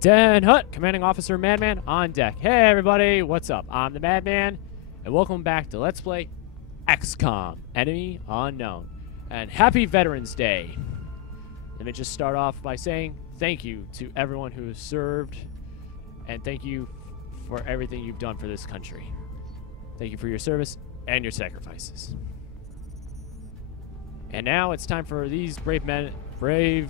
Dan Hutt, Commanding Officer Madman on deck. Hey everybody, what's up? I'm the Madman, and welcome back to Let's Play XCOM, Enemy Unknown. And happy Veterans Day. Let me just start off by saying thank you to everyone who has served, and thank you for everything you've done for this country. Thank you for your service and your sacrifices. And now it's time for these brave men, let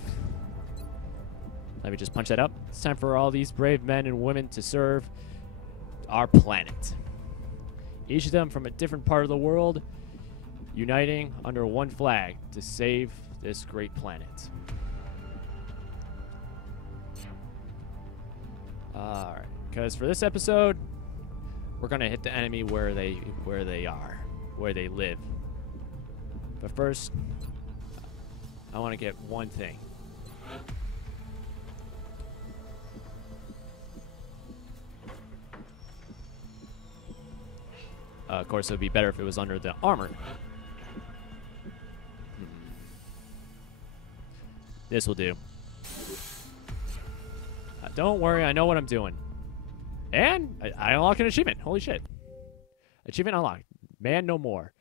me just punch that up. It's time for all these brave men and women to serve our planet. Each of them from a different part of the world, uniting under one flag to save this great planet. Alright, because for this episode, we're gonna hit the enemy where they live. But first, I want to get one thing. Of course, it would be better if it was under the armor. This will do. Don't worry, I know what I'm doing. And I unlocked an achievement. Holy shit. Achievement unlocked. Man no more.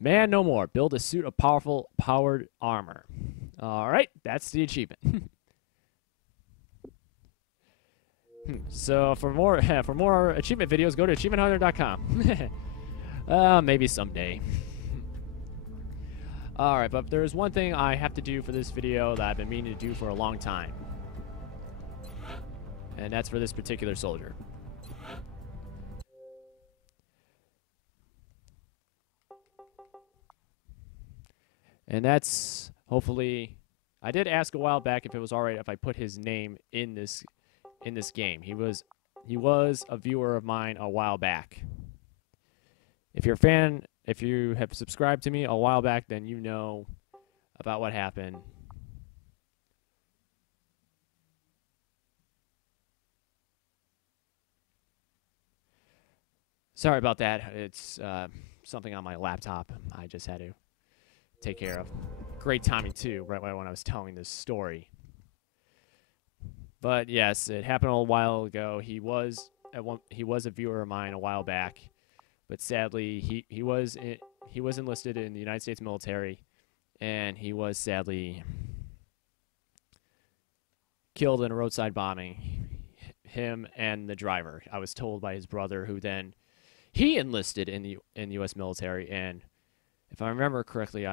Man no more. Build a suit of powered armor. Alright, that's the achievement. So for more achievement videos, go to achievementhunter.com. Maybe someday. Alright, but there's one thing I have to do for this video that I've been meaning to do for a long time. And that's for this particular soldier. And that's, hopefully, I did ask a while back if it was alright if I put his name in this game. He was a viewer of mine a while back. If you're a fan, if you have subscribed to me a while back, then you know about what happened. Sorry about that. It's something on my laptop I just had to take care of. Great timing too, right when I was telling this story. But yes, it happened a while ago. He was a viewer of mine a while back, but sadly he was enlisted in the United States military, and he was sadly killed in a roadside bombing. Him and the driver. I was told by his brother, who then he enlisted in the U.S. military, and if I remember correctly,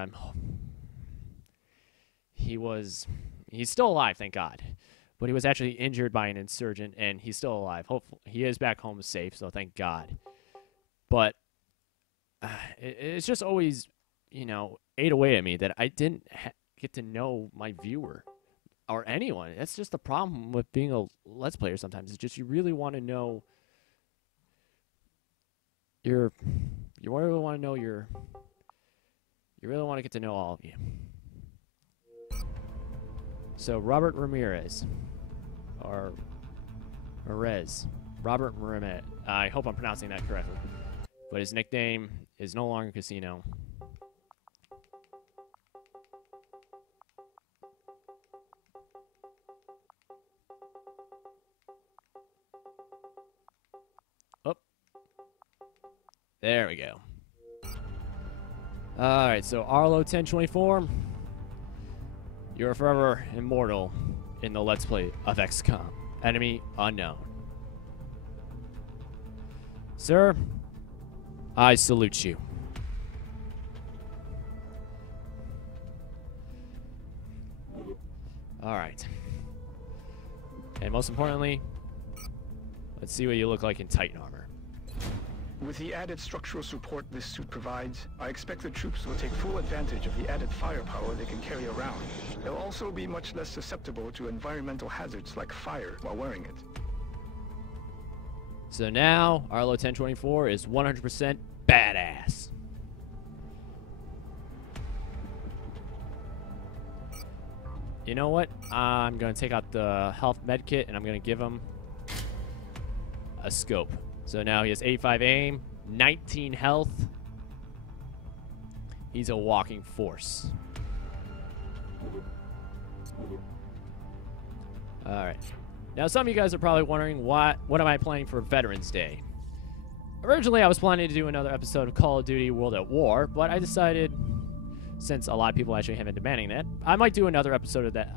he's still alive, thank God. But he was actually injured by an insurgent, and he's still alive. Hopefully, he is back home safe, so thank God. But it's just always, ate away at me that I didn't get to know my viewer or anyone. That's just the problem with being a Let's Player sometimes. It's just you really want to know you really want to get to know all of you. So Robert Ramirez, or Ramirez, Robert Ramirez. I hope I'm pronouncing that correctly. But his nickname is no longer Casino. Oh, there we go. All right, so Arlo 1024. You're forever immortal in the Let's Play of XCOM, Enemy Unknown. Sir, I salute you. Alright. And most importantly, let's see what you look like in Titan armor. With the added structural support this suit provides, I expect the troops will take full advantage of the added firepower they can carry around. They'll also be much less susceptible to environmental hazards like fire while wearing it. So now, Arlo 1024 is 100% badass. You know what? I'm going to take out the health med kit, and I'm going to give him a scope. So now he has 85 aim, 19 health. He's a walking force. Alright. Now, some of you guys are probably wondering, what am I playing for Veterans Day? Originally, I was planning to do another episode of Call of Duty World at War, but I decided, since a lot of people actually have been demanding that, I might do another episode of that.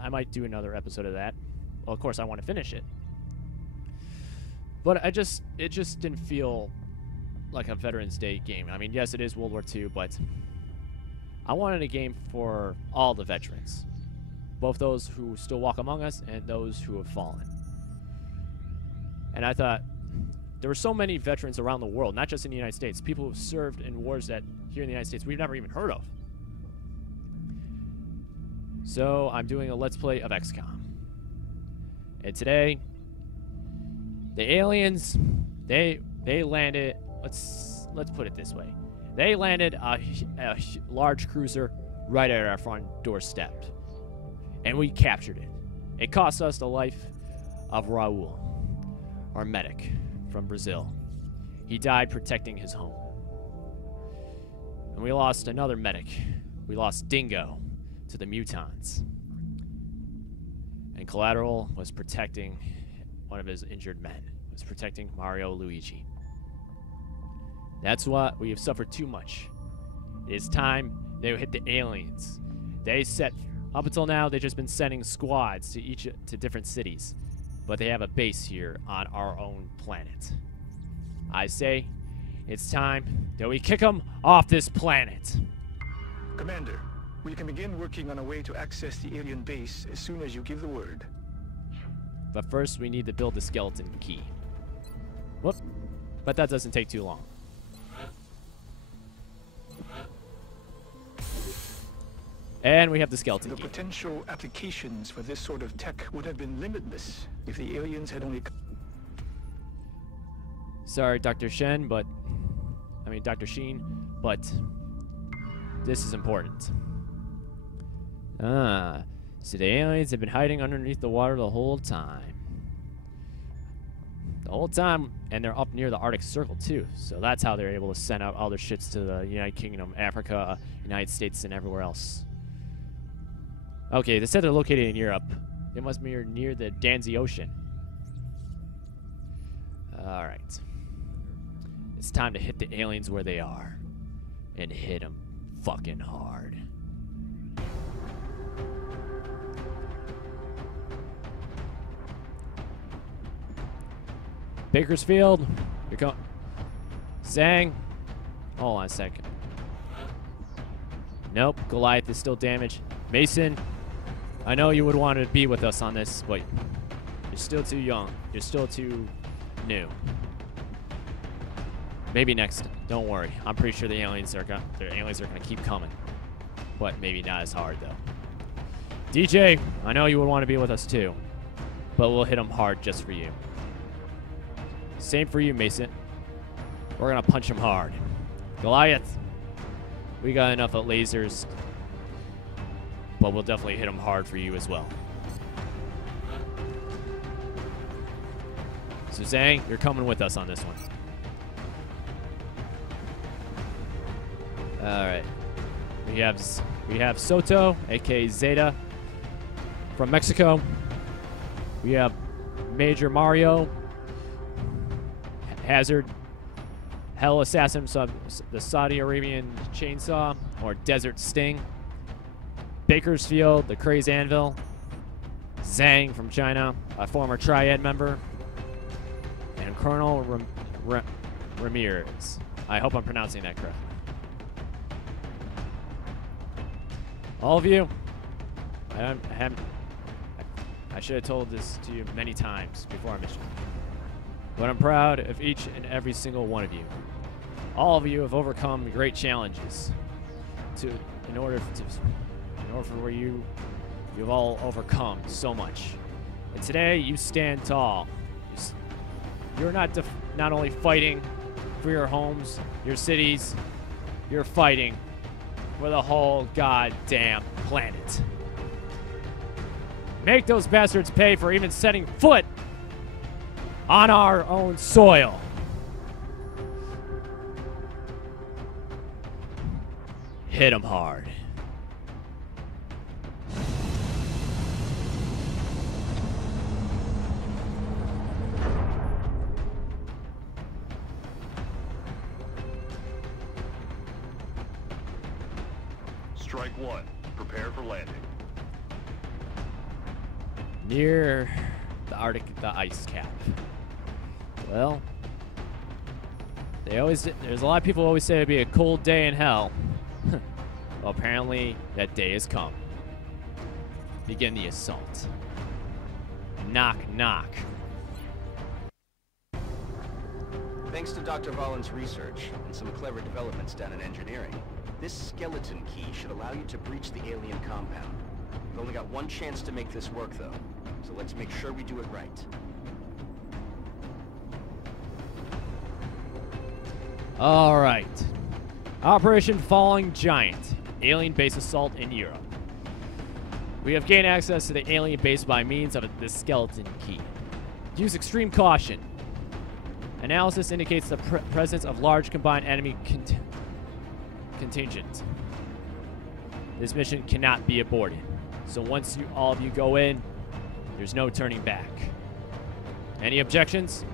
Well, of course, I want to finish it. But it just didn't feel like a Veterans Day game. I mean, yes, it is World War II, but I wanted a game for all the veterans. Both those who still walk among us and those who have fallen. And I thought, there were so many veterans around the world, not just in the United States, people who have served in wars that here in the United States we've never even heard of. So I'm doing a Let's Play of XCOM. And today, the aliens, they landed, let's put it this way. They landed a large cruiser right at our front doorstep. And we captured it. It cost us the life of Raul, our medic from Brazil. He died protecting his home. And we lost another medic. We lost Dingo to the mutants. And Collateral was protecting one of his injured men. Was protecting Mario Luigi. That's what we have suffered too much. It is time they hit the aliens. Up until now, they've just been sending squads to different cities. But they have a base here on our own planet. I say, it's time that we kick them off this planet. Commander, we can begin working on a way to access the alien base as soon as you give the word. But first, we need to build the skeleton key. Whoop. But that doesn't take too long. And we have the skeleton key. The potential applications for this sort of tech would have been limitless if the aliens had only... Sorry, Dr. Sheen, but this is important. So the aliens have been hiding underneath the water the whole time. And they're up near the Arctic Circle, too. So that's how they're able to send out all their shits to the United Kingdom, Africa, United States, and everywhere else. Okay, they said they're located in Europe. They must be near the Danzy Ocean. Alright. It's time to hit the aliens where they are. And hit them fucking hard. Bakersfield, you're going. Zhang. Hold on a second. Nope, Goliath is still damaged. Mason, I know you would want to be with us on this, but you're still too young. You're still too new. Maybe next. Don't worry. I'm pretty sure the aliens are gonna keep coming, but maybe not as hard though. DJ, I know you would want to be with us too, but we'll hit them hard just for you. Same for you, Mason. We're gonna punch him hard. Goliath, we got enough of lasers, but we'll definitely hit him hard for you as well. So Zhang, you're coming with us on this one. All right. We have Soto, aka Zeta, from Mexico. We have Major Mario, Hazard, Hell Assassin, the Saudi Arabian Chainsaw, or Desert Sting. Bakersfield, the Craze Anvil. Zhang from China, a former Triad member. And Colonel Ramirez. I hope I'm pronouncing that correctly. All of you, I should have told this to you many times before our mission. But I'm proud of each and every single one of you. All of you have overcome great challenges in order for where you've all overcome so much. And today you stand tall. You're not only fighting for your homes, your cities, you're fighting for the whole goddamn planet. Make those bastards pay for even setting foot on our own soil. Hit him hard. Strike one. Prepare for landing. Near the ice cap. Well, there's a lot of people who always say it'd be a cold day in hell. Well, apparently that day has come. Begin the assault. Knock, knock. Thanks to Dr. Vollin's research and some clever developments done in engineering, this skeleton key should allow you to breach the alien compound. We've only got one chance to make this work, though, so let's make sure we do it right. All right. Operation Falling Giant. Alien base assault in Europe. We have gained access to the alien base by means of the skeleton key. Use extreme caution. Analysis indicates the presence of large combined enemy contingent. This mission cannot be aborted. So once all of you go in, there's no turning back. Any objections?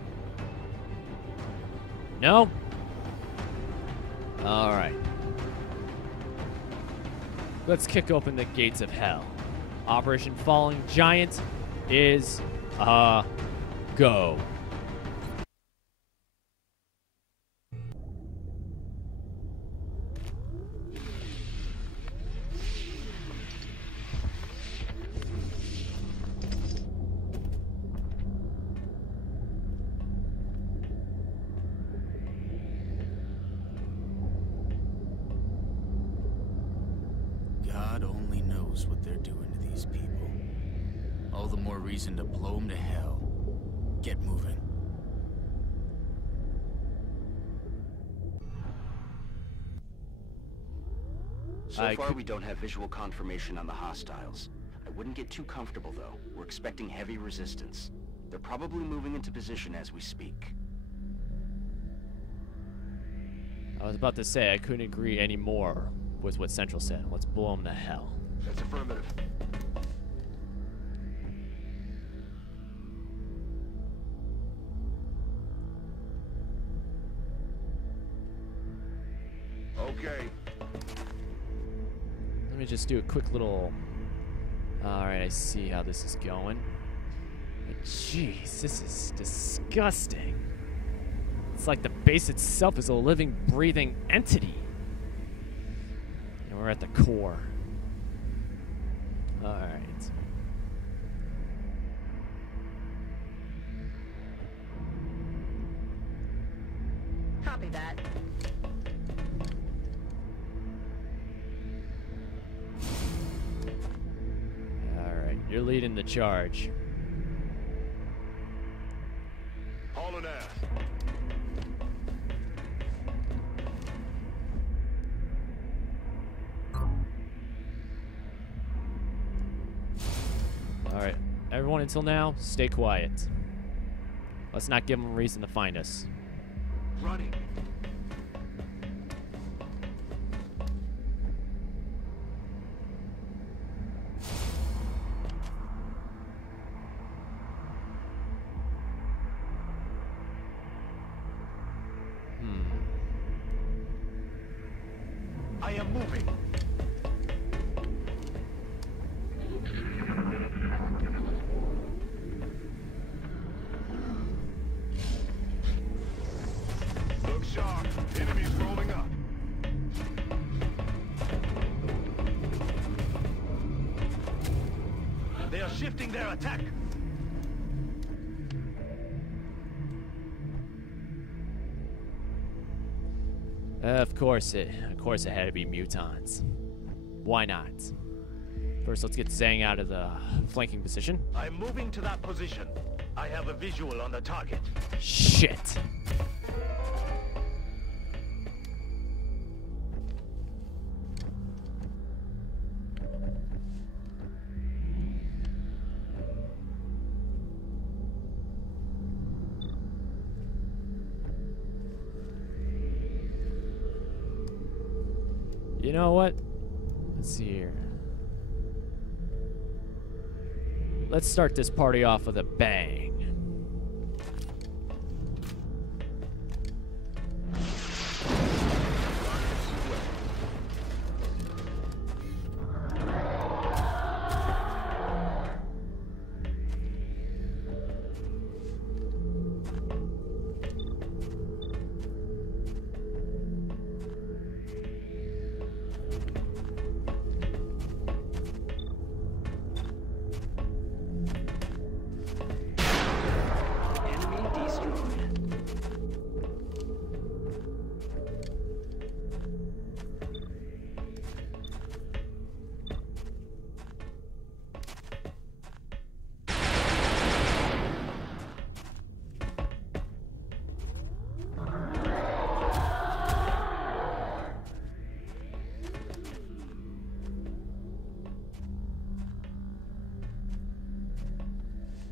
No? All right. Let's kick open the gates of hell. Operation Falling Giant is a go. God only knows what they're doing to these people. All the more reason to blow them to hell. Get moving. So far, we don't have visual confirmation on the hostiles. I wouldn't get too comfortable, though. We're expecting heavy resistance. They're probably moving into position as we speak. I was about to say, I couldn't agree any more with what Central said. Let's blow them to hell. That's affirmative. Okay. Let me just do a quick little... Alright, I see how this is going. But jeez, this is disgusting. It's like the base itself is a living, breathing entity. And we're at the core. Alright. Copy that. Alright, you're leading the charge. Hauling ass. Alright, everyone until now, stay quiet. Let's not give them a reason to find us. Running. I am moving. Look sharp. Enemies rolling up. They are shifting their attack. Of course it had to be mutons. Why not? First, let's get Zhang out of the flanking position. I'm moving to that position. I have a visual on the target. Shit. You know what? Let's see here. Let's start this party off with a bang.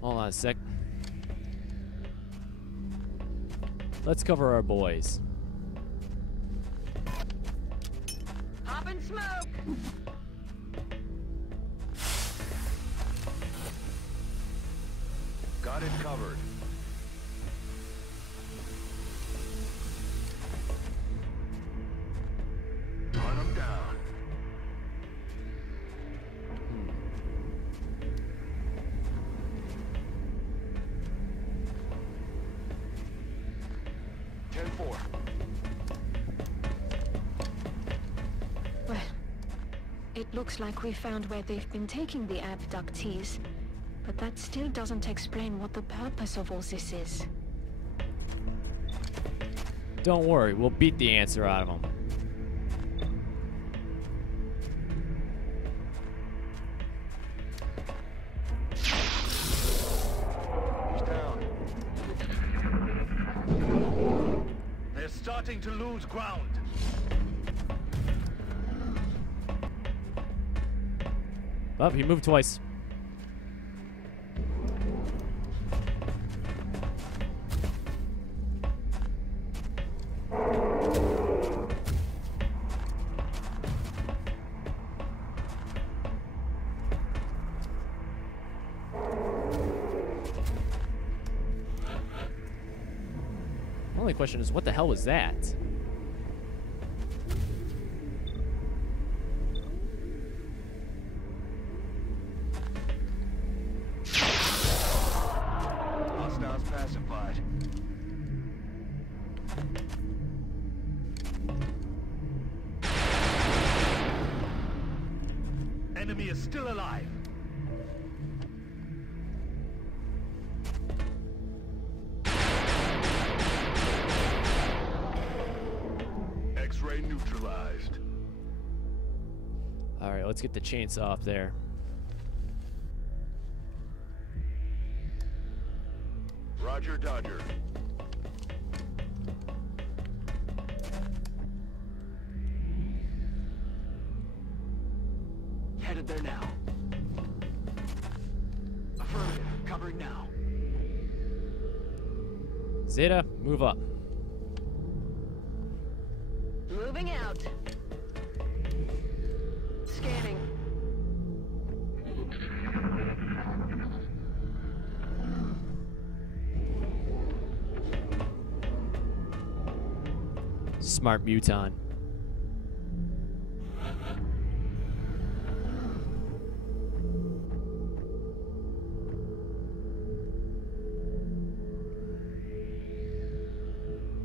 Hold on a sec. Let's cover our boys. Hop and smoke! Got it covered. Run them down. Four. Well, it looks like we found where they've been taking the abductees, but that still doesn't explain what the purpose of all this is. Don't worry, we'll beat the answer out of them. He's down. They're starting to lose ground. Oh, he moved twice. Only question is, what the hell was that? Hostiles pacified. Enemy is still alive. X-ray neutralized. All right, let's get the chainsaw up there. Roger, Dodger. Headed there now. Affirmative. Covering now. Zeta, move up. Moving out. Scanning. Smart muton.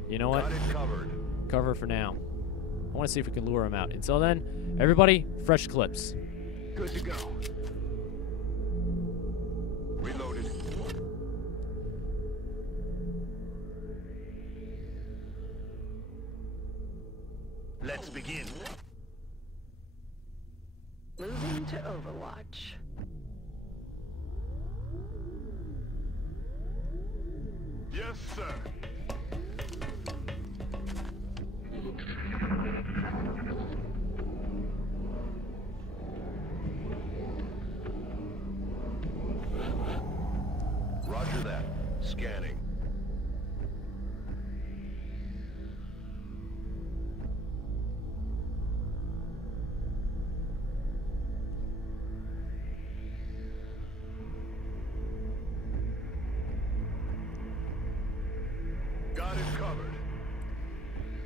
You know what? Got it covered. Cover for now. I want to see if we can lure him out. Until then, everybody, fresh clips. Good to go. Reloaded. Let's begin. Moving to Overwatch. Yes, sir. Roger that. Scanning.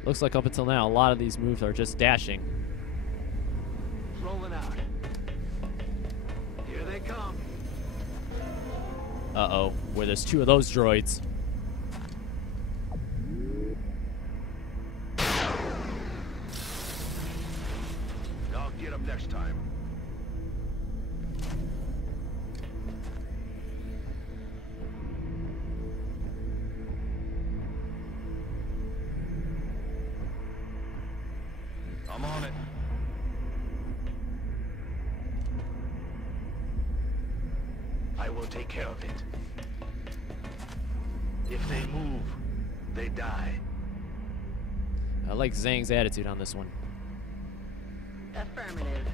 Looks like up until now, a lot of these moves are just dashing. Rolling out. Here they come. Uh-oh, where there's two of those droids. I'll get them next time. I'm on it. I will take care of it. If they move, they die. I like Zhang's attitude on this one. Affirmative.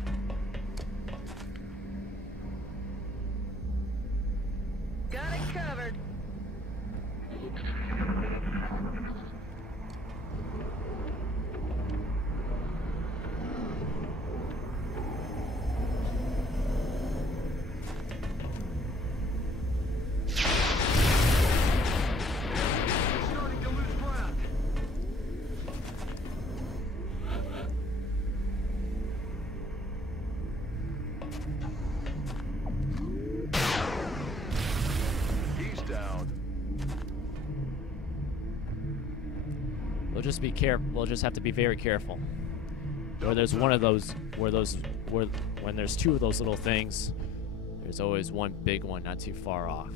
Got it covered. Starting to lose ground. He's down. We'll just be careful. We'll just have to be very careful. Where there's one of those, when there's two of those little things, there's always one big one not too far off.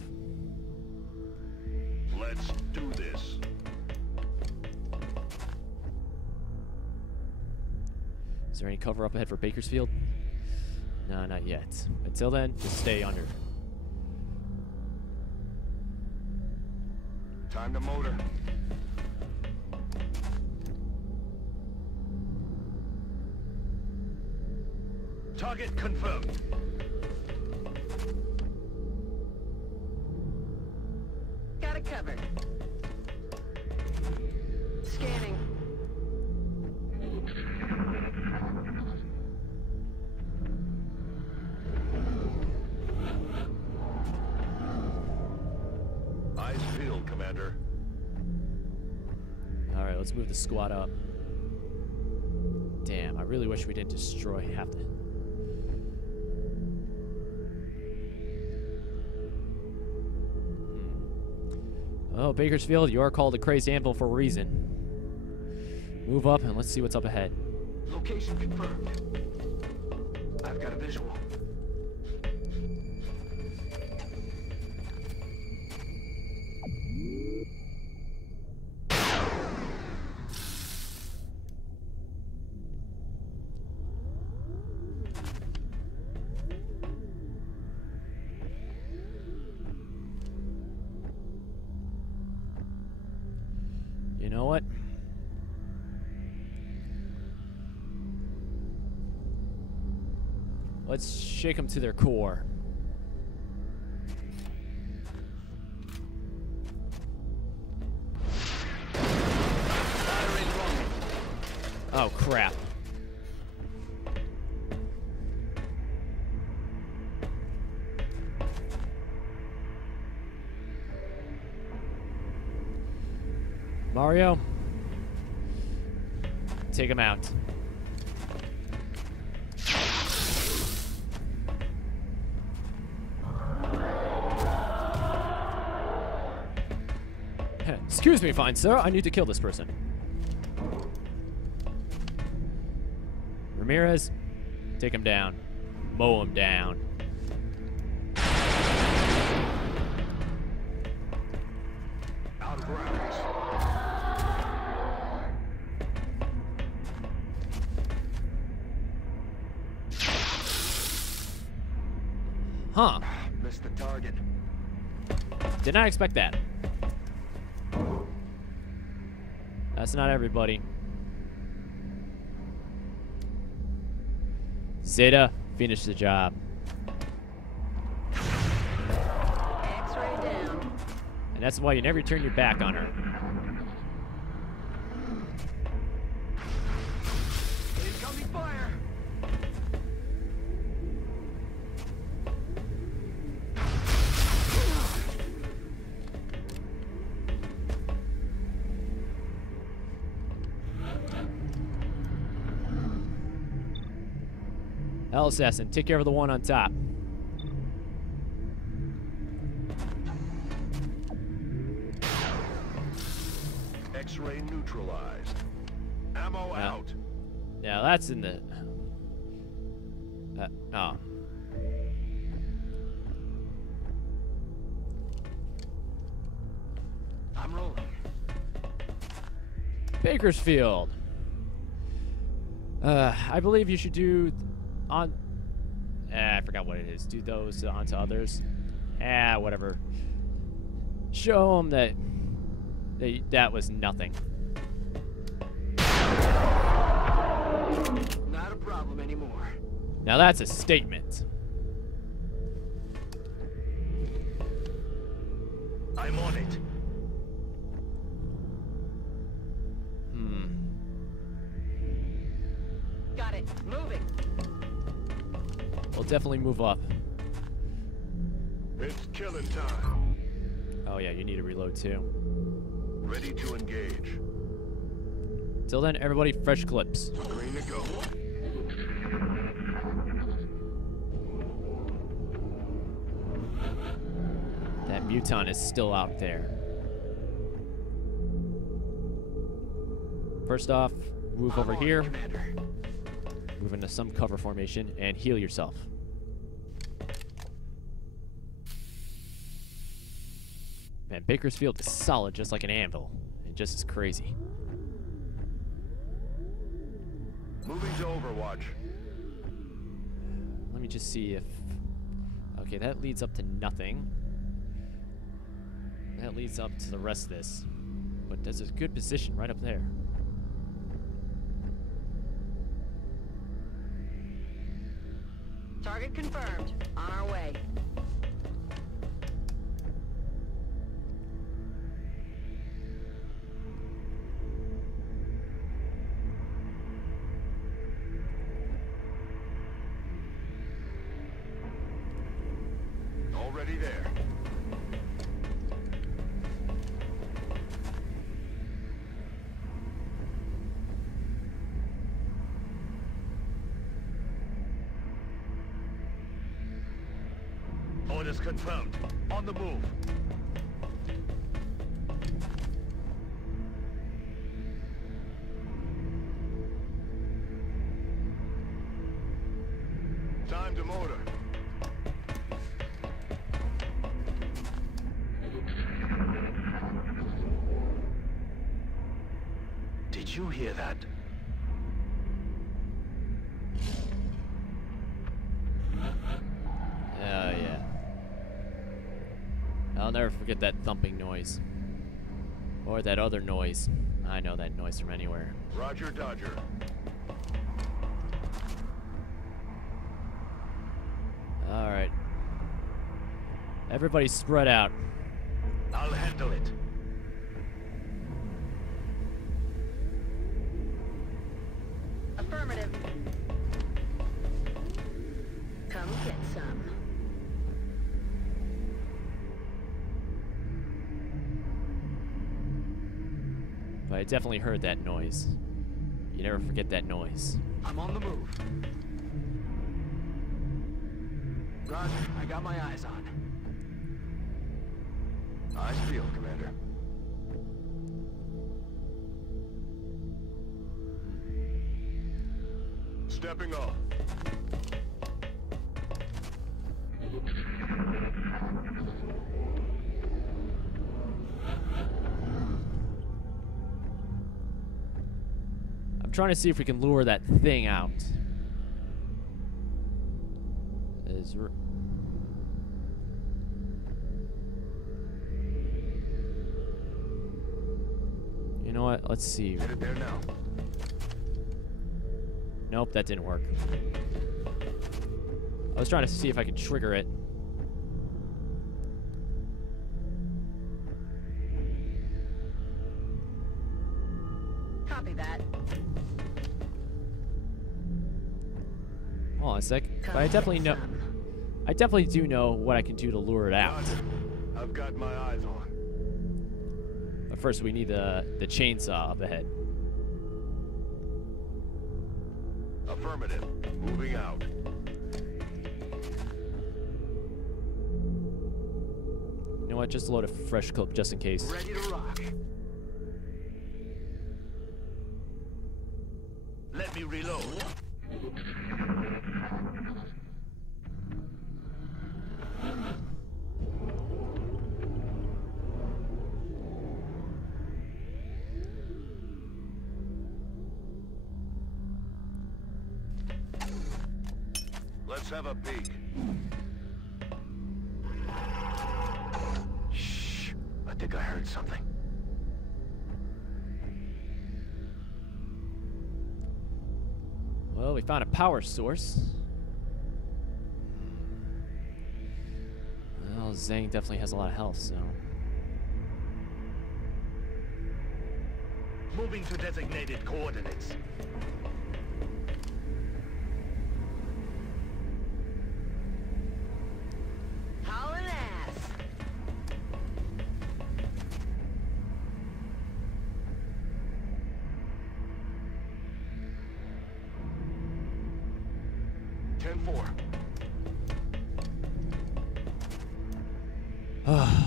Let's do this. Is there any cover up ahead for Bakersfield? No, not yet. Until then, just stay under. Time to motor. Target confirmed. Got it covered. Scanning. Eyes peeled, Commander. All right, let's move the squad up. Damn, I really wish we didn't destroy half the... Oh, Bakersfield, you are called a crazed anvil for a reason. Move up and let's see what's up ahead. Location confirmed. I've got a visual. You know what? Let's shake them to their core. Oh, crap. Mario, take him out. Excuse me, fine sir. I need to kill this person. Ramirez, take him down. Mow him down. Out of rounds. Huh. Missed the target. Did not expect that. That's not everybody. Zeta, finish the job. X-ray down. And that's why you never turn your back on her. Incoming fire. Hell Assassin, take care of the one on top. X-ray neutralized. Ammo out. Yeah, that's in the... oh. I'm rolling. Bakersfield. I believe you should do on... I forgot what it is. Do those onto others. Whatever. Show them that that was nothing. Not a problem anymore. Now that's a statement. I'm on it. Got it. Moving. We'll definitely move up. It's killing time. Oh yeah, you need to reload too. Ready to engage. Till then, everybody, fresh clips. Green to go. That muton is still out there. First off, move over here. Move into some cover formation and heal yourself. Man, Bakersfield is solid just like an anvil. And just as crazy. Moving to Overwatch. Let me just see if... Okay, that leads up to nothing. That leads up to the rest of this. But there's a good position right up there. Target confirmed. On our way. Already there. Orders confirmed. On the move. Time to motor. Did you hear that? Yeah. I'll never forget that thumping noise. Or that other noise. I know that noise from anywhere. Roger, Dodger. Alright. Everybody spread out. I'll handle it. Affirmative. Come get some. But I definitely heard that noise. You never forget that noise. I'm on the move. Roger, I got my eyes on. Eyes peeled, Commander. Stepping off. I'm trying to see if we can lure that thing out. You know what? Let's see. Headed there now. Nope, that didn't work. I was trying to see if I could trigger it. Copy that. Hold on a sec. But I definitely know. I definitely do know what I can do to lure it out. I've got my eyes on. But first, we need the chainsaw up ahead. Affirmative. Moving out. what? Just load a fresh clip just in case. Ready to rock. Let me reload. Let's have a peek. Shh. I think I heard something. Well, we found a power source. Well, Zhang definitely has a lot of health, so... Moving to designated coordinates. Hauling ass.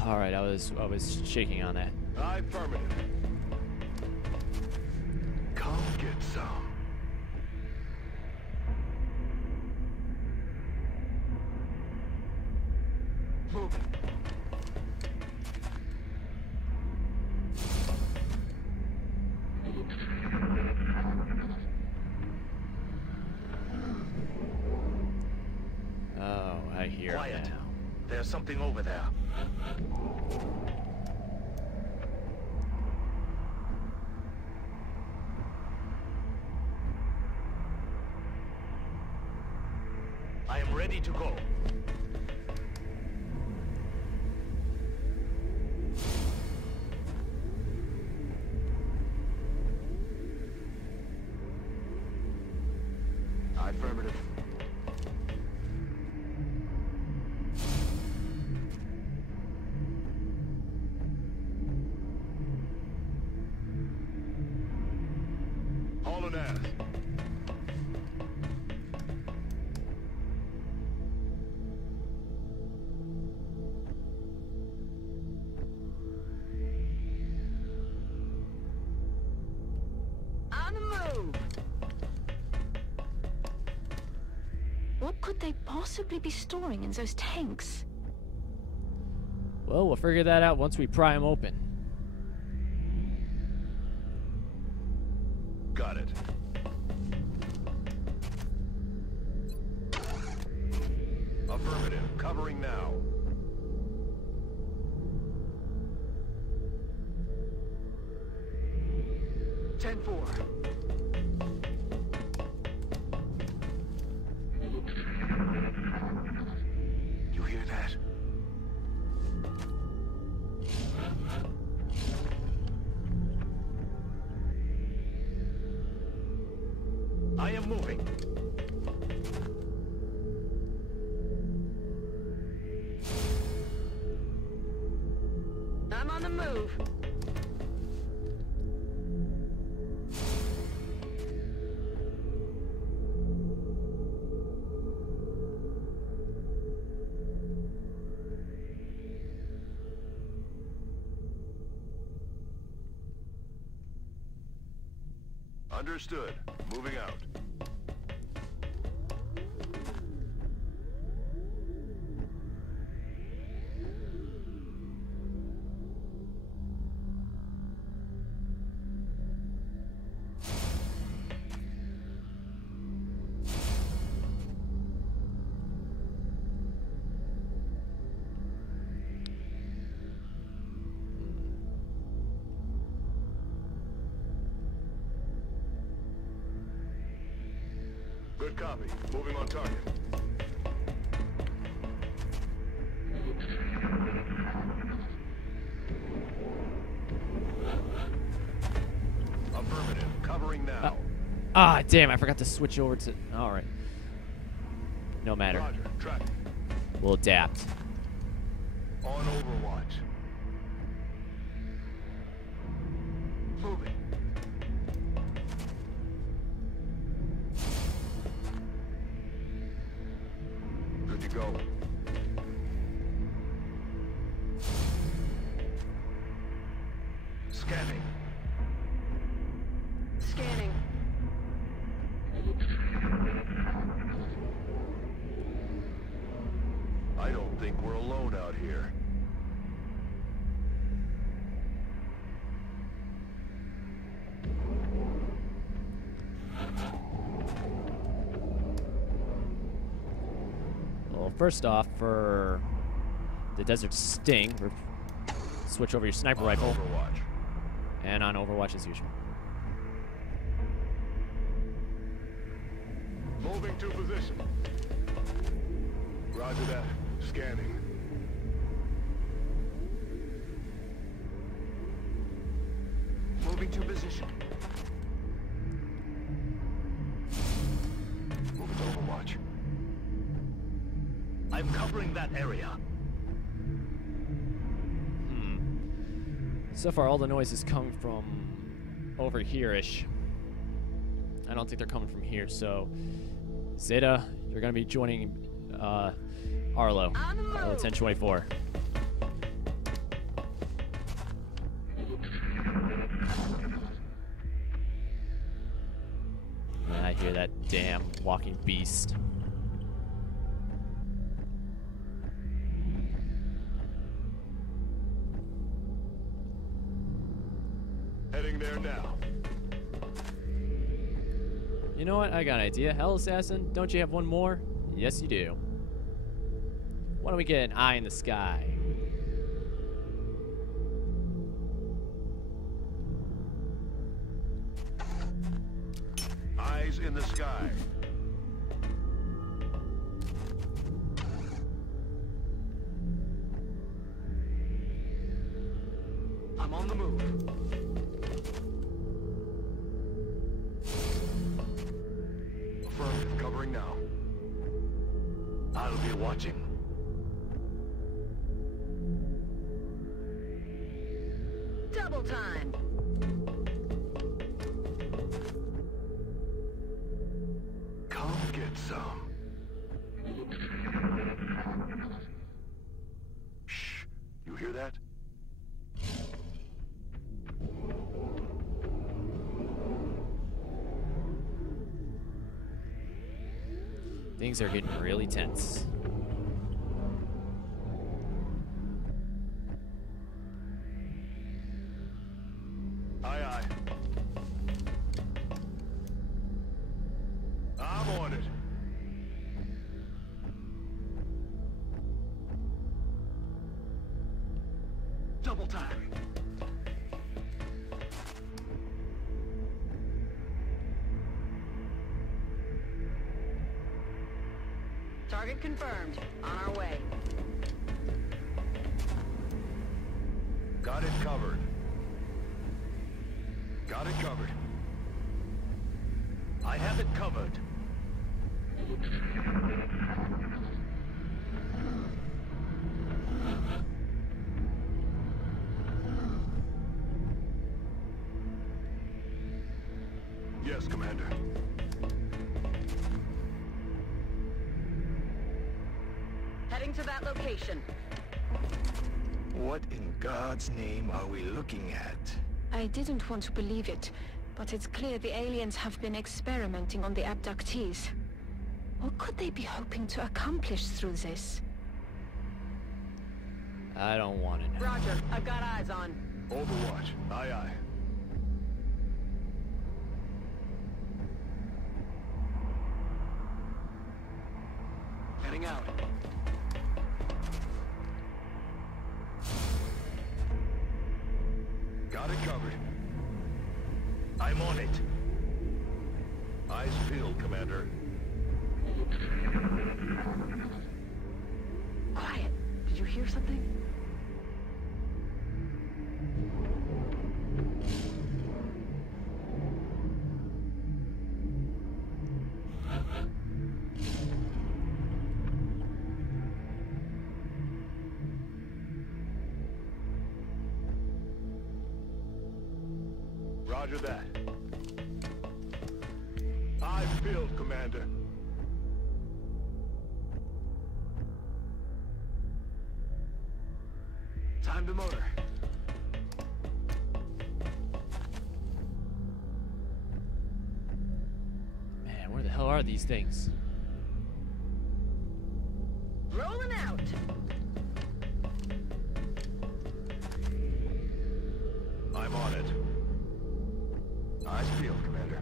Alright, I was shaking on that. Affirmative. Come get some. Moving. Oh, I hear it Quiet. now. There's something over there. I am ready to go. Affirmative. Hauling ass. On the move. What could they possibly be storing in those tanks? Well, we'll figure that out once we pry them open. Got it. Affirmative. Covering now. Ten-4. You hear that? I am moving. I'm on the move. Understood. Moving out. Good copy. Moving on target. Affirmative. Covering now. Ah, damn, I forgot to switch over to... Alright. No matter. Roger. Tracking. We'll adapt. On Overwatch. Moving. Good to go. Scanning. Scanning. I don't think we're alone out here. Well, first off, for the Desert Sting, switch over your sniper rifle. Overwatch. And on Overwatch as usual. Moving to position. Roger that. Scanning. Moving to position. Moving to Overwatch. I'm covering that area. So far, all the noise is coming from over here-ish. I don't think they're coming from here, so Zeta, you're going to be joining Arlo, Arlo 1024. I hear that damn walking beast. Heading there now. You know what? I got an idea. Hell, Assassin, don't you have one more? Yes, you do. Why don't we get an eye in the sky? Eyes in the sky. I'm on the move. Affirmative, covering now. I'll be watching. Double time. Come get some. Shh. You hear that? Things are getting really tense. Aye, aye. I'm on it. Double time. Target confirmed. On our way. Got it covered. Got it covered. I have it covered. Yes, Commander. Heading to that location. What in God's name are we looking at? I didn't want to believe it, but it's clear the aliens have been experimenting on the abductees. What could they be hoping to accomplish through this? I don't want to know. Roger. I've got eyes on. Overwatch. Aye, aye. Heading out. Got it covered. I'm on it. Eyes peeled, Commander. Quiet. Did you hear something? Roger that. Eyes peeled, Commander. Time to motor. are these things? Rolling out. I'm on it. Eyes peeled, Commander.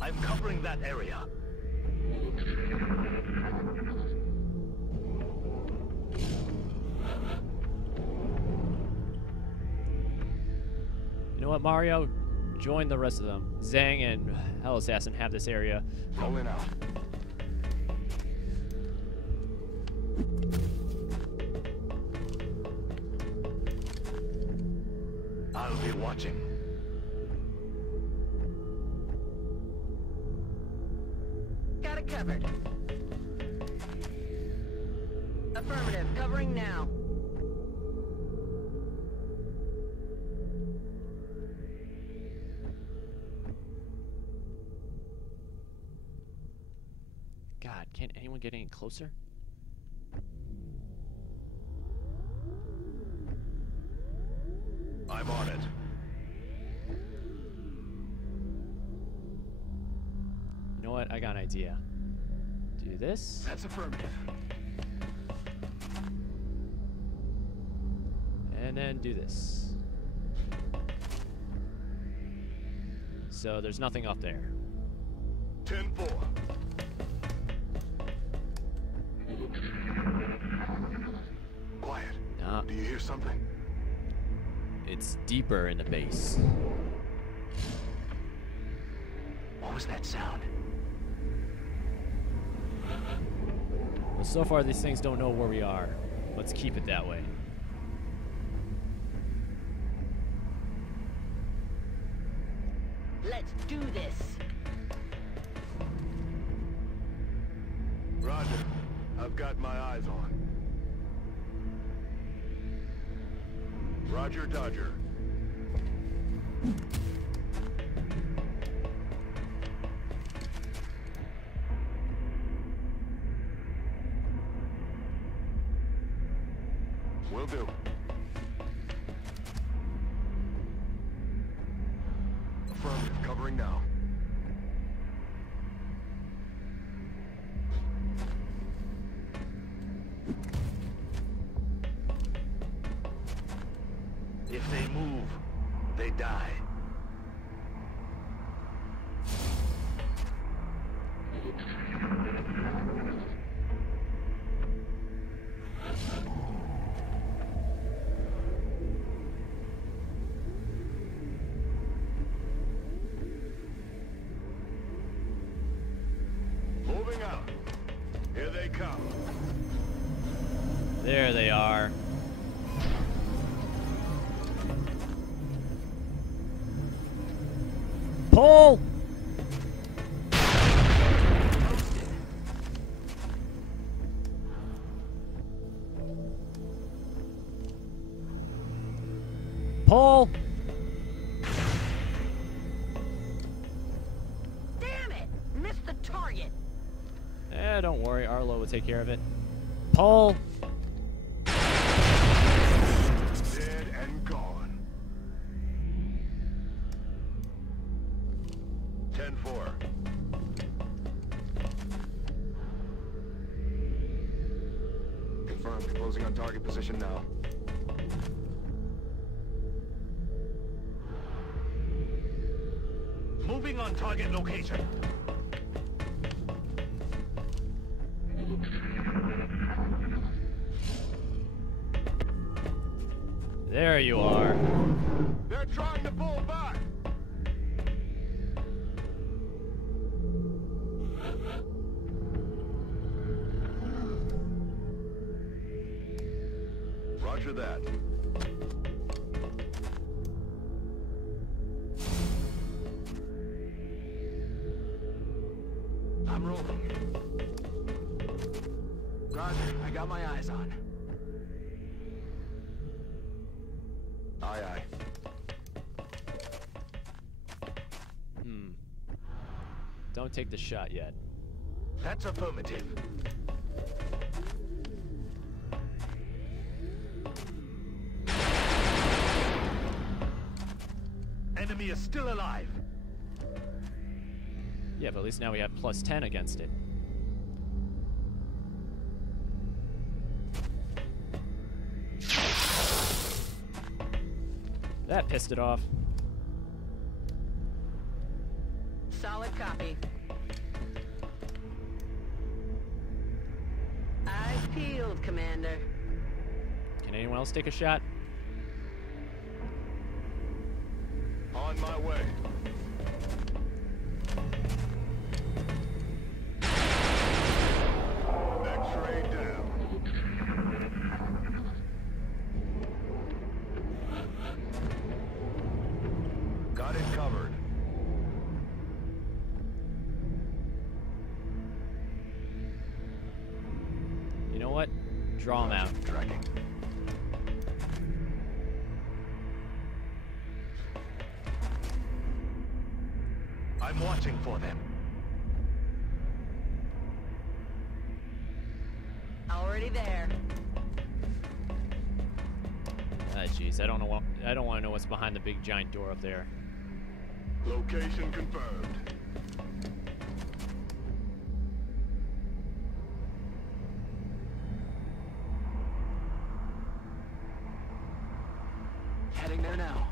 I'm covering that area. You know what, Mario? Join the rest of them. Zhang and Hell Assassin have this area. Rolling out. I'll be watching. Got it covered. Affirmative. Covering now. God, can't anyone get any closer? I'm on it. You know what? I got an idea. Do this. That's affirmative. And then do this. So there's nothing up there. 10-4. Quiet. No, Do you hear something? it's deeper in the base. What was that sound? Well, so far these things don't know where we are. Let's keep it that way. Let's do this. Roger. I've got my eyes on. Roger, Dodger. Will do. Affirmative. Covering now. If they move, they die. Moving out. Here they come. There they are. Pull! Pull! Damn it! Missed the target. Don't worry, Arlo will take care of it. Pull! Dead and gone. 10-4. Confirmed. Closing on target position now. Moving on target location. There you are. They're trying to pull back. Roger that. I'm rolling. Roger, I got my eyes on. Aye, aye. Don't take the shot yet. That's affirmative. Enemy is still alive. Yeah, but at least now we have plus 10 against it. That pissed it off. Solid copy. Eyes peeled, Commander. Can anyone else take a shot? On my way. X-ray down. Got it covered. You know what? Draw them out. Tracking. I'm watching for them. Already there. Ah, jeez, I don't want to know what's behind the big giant door up there. Location confirmed. Heading there now.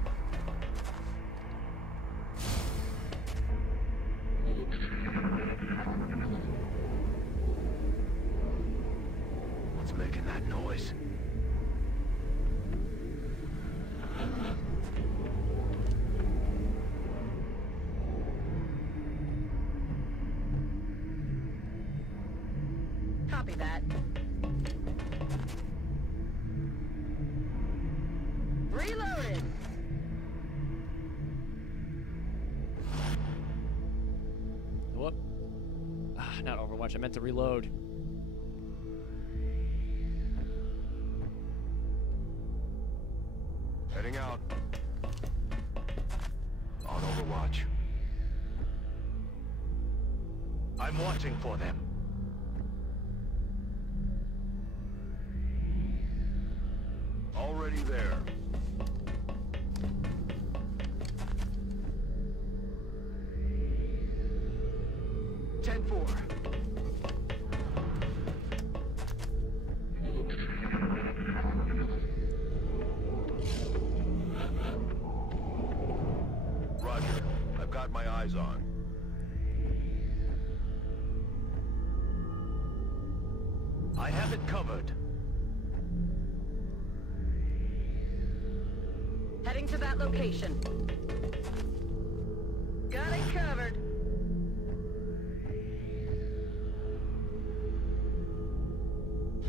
What's making that noise? Copy that. Reloaded. Whoop. Ah, not Overwatch. I meant to reload. Heading out. On Overwatch. I'm watching for them. Already there. Ten-4. Roger. I've got my eyes on. I have it covered. Heading to that location. Got it covered.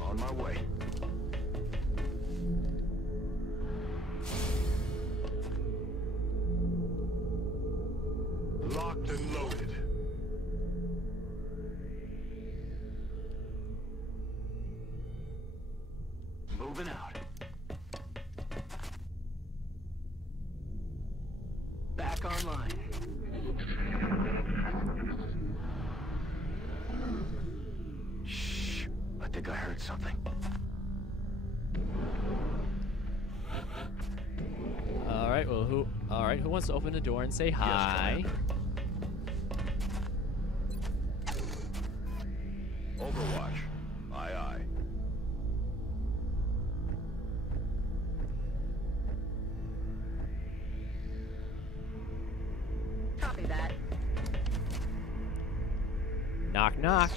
On my way. Locked and loaded. Moving out. Back online. Shh. I think I heard something. All right. Well, who? All right. Who wants to open the door and say hi? Yes, Overwatch. Aye, aye. Copy that. Knock, knock.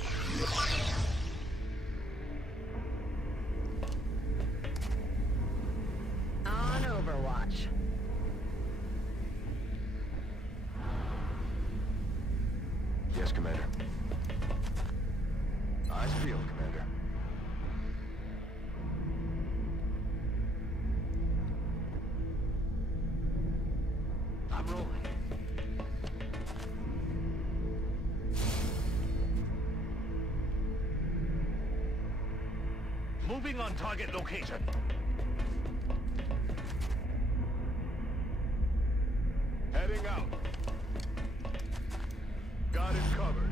On Overwatch. Yes, Commander. Eyes peeled, Commander. I'm rolling. Moving on target location. Heading out. Got it covered.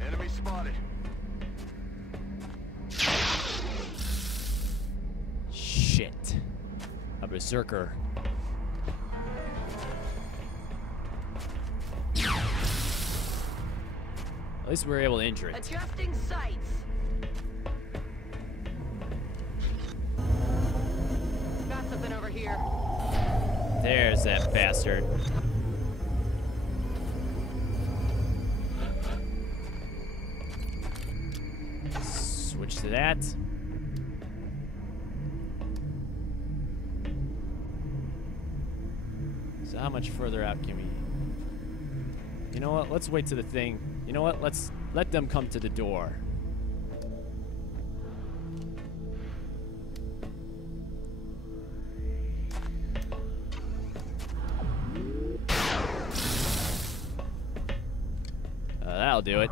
Enemy spotted. Shit. I was berserker. At least we were able to injure it. Adjusting sights. Got something over here. There's that bastard. Switch to that. So how much further out can we... You know what? Let's wait to the thing. You know what? Let's let them come to the door. That'll do it.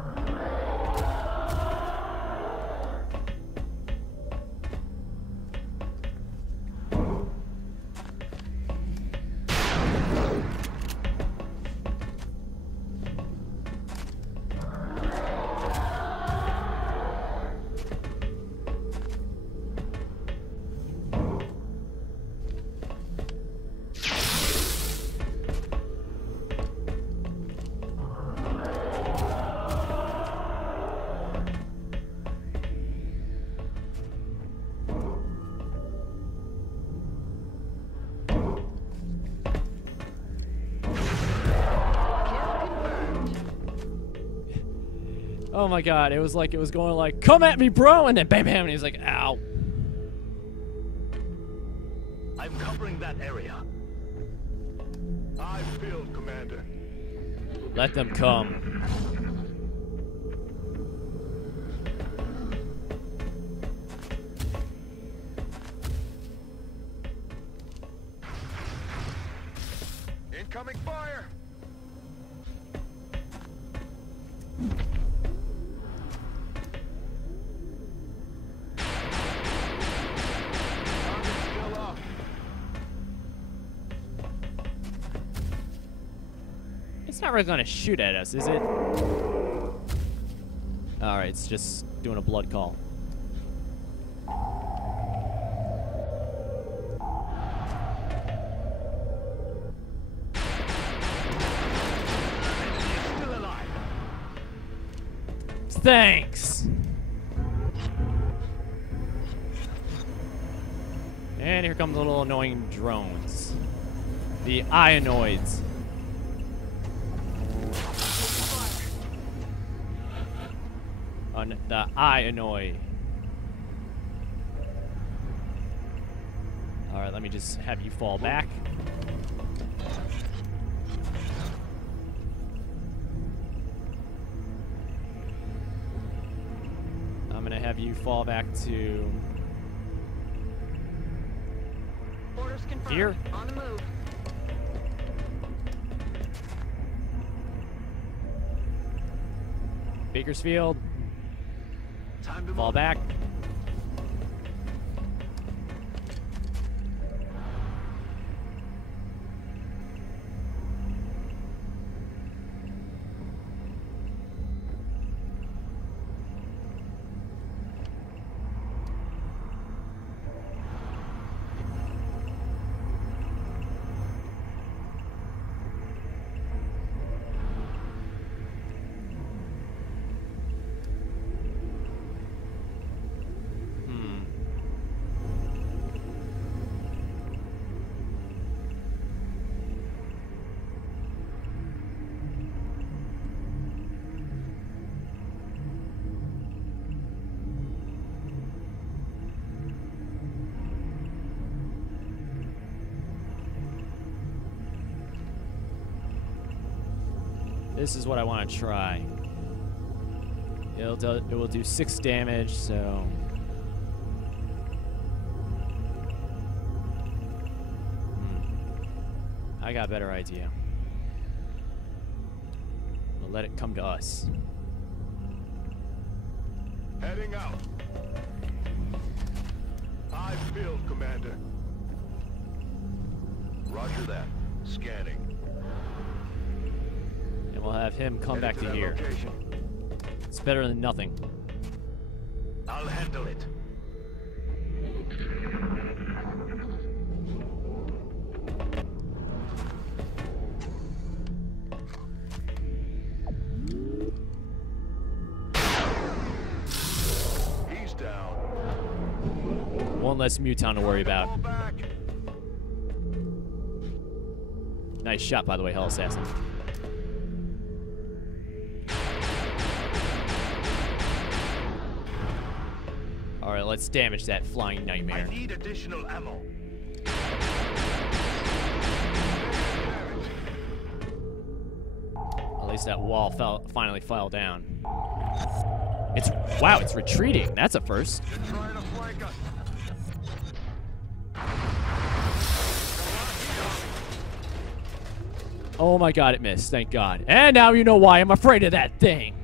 Oh my god, it was like, it was going like, come at me, bro, and then bam, bam, and he was like, ow. I'm covering that area. I failed, Commander. Let them come. Incoming fire! It's not really gonna shoot at us, is it? Alright, it's just doing a blood call. Still alive. Thanks! And here come the little annoying drones. The Ionoids. On the Ionoi. Alright, let me just have you fall back. I'm gonna have you fall back to Orders confirmed. here. On the move. Bakersfield. Time to Fall move. back. This is what I want to try. It will do 6 damage, so... I got a better idea. We'll let it come to us. Heading out. I failed, Commander. Roger that. Scanning. And we'll have him come back to that here. location. It's better than nothing. I'll handle it. One less muton to worry about. Nice shot, by the way, Hell Assassin. Alright, let's damage that flying nightmare. I need additional ammo. At least that wall finally fell down. Wow, it's retreating. That's a first. They're trying to flank us. Oh my god, it missed. Thank god. And now you know why I'm afraid of that thing.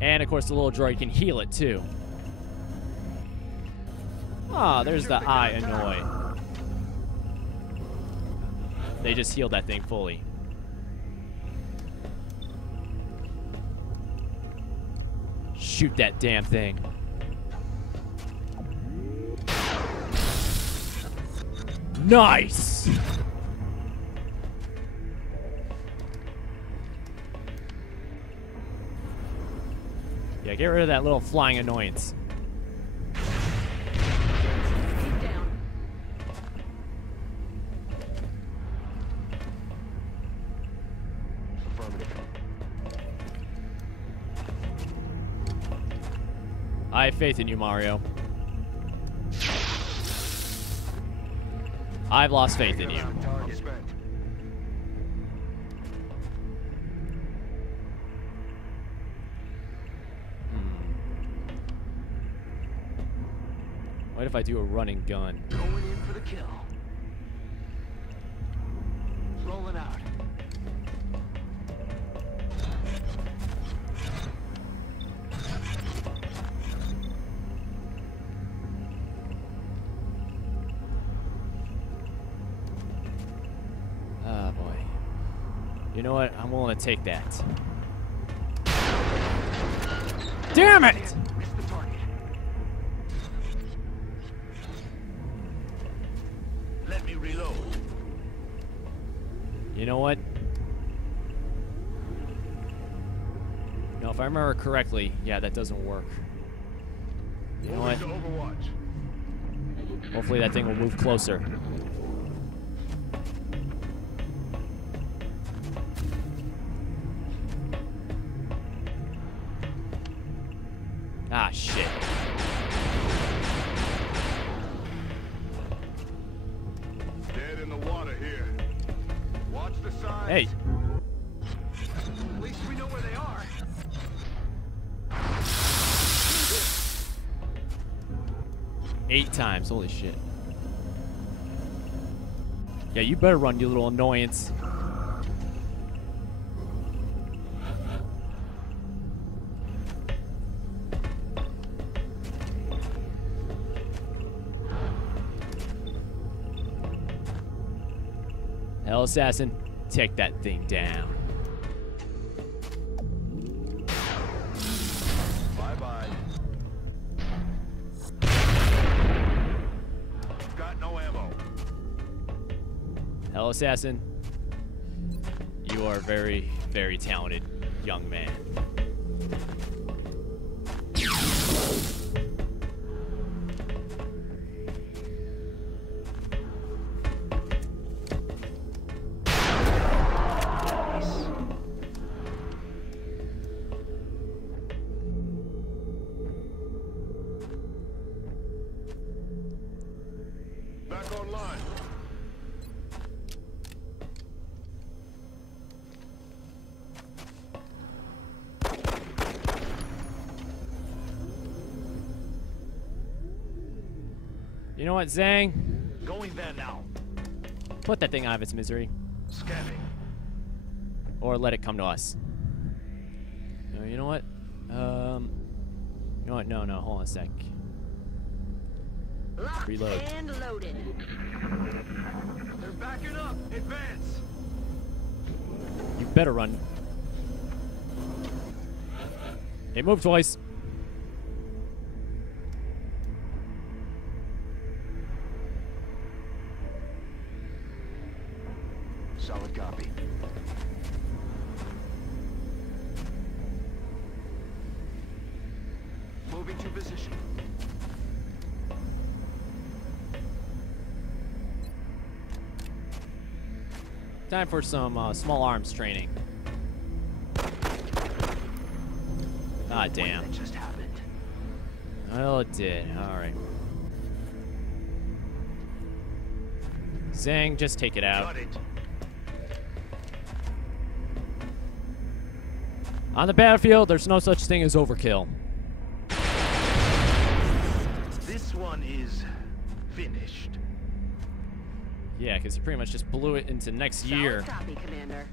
And of course the little droid can heal it too. Ah, there's the eye annoy. They just healed that thing fully. Shoot that damn thing. Nice! Yeah, get rid of that little flying annoyance. Keep down. I have faith in you, Mario. I've lost faith in you. Target spent. What if I do a running gun? Going in for the kill. Rolling out. Oh boy. You know what? I'm willing to take that. Damn it! Missed the target. Let me reload. You know what? No, if I remember correctly, yeah, that doesn't work. You know what? To Overwatch. Hopefully that thing will move closer. Ah, shit. Dead in the water here. Watch the sides. Hey. At least we know where they are. 8 times, holy shit. Yeah, you better run, you little annoyance. Hell Assassin, take that thing down. Bye-bye. Got no ammo. Hell Assassin, you are a very, very talented young man. Back online. You know what, Zhang? Going there now. Put that thing out of its misery. Scanning. Or let it come to us. No, you know what? You know what? No, hold on a sec. Locked Reload. and loaded. They're backing up. Advance. You better run. Hey, move twice. Solid copy. Time for some small arms training. Ah, damn. That just happened. Well, it did. All right. Zang, just take it out. Got it. On the battlefield, there's no such thing as overkill. This one is finished. Yeah, because you pretty much just blew it into next year. Solid copy, Commander.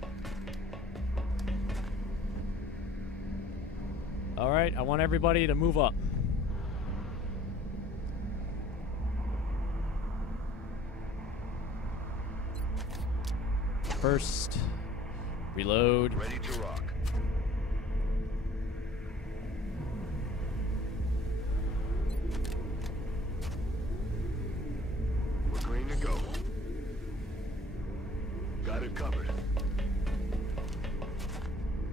All right, I want everybody to move up. First, reload. Ready to rock. We're green to go. Got it covered.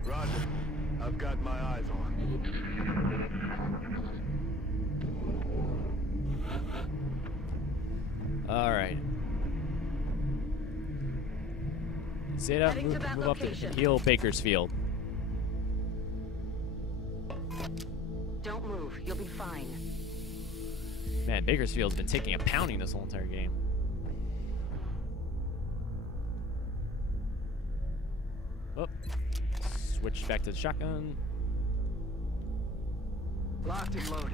Roger. I've got my eyes on. All right. Zeta, Heading to that move up to location. heal Bakersfield. Don't move. You'll be fine. Man, Bakersfield's been taking a pounding this whole entire game. Oh, switch back to the shotgun. Locked and loaded.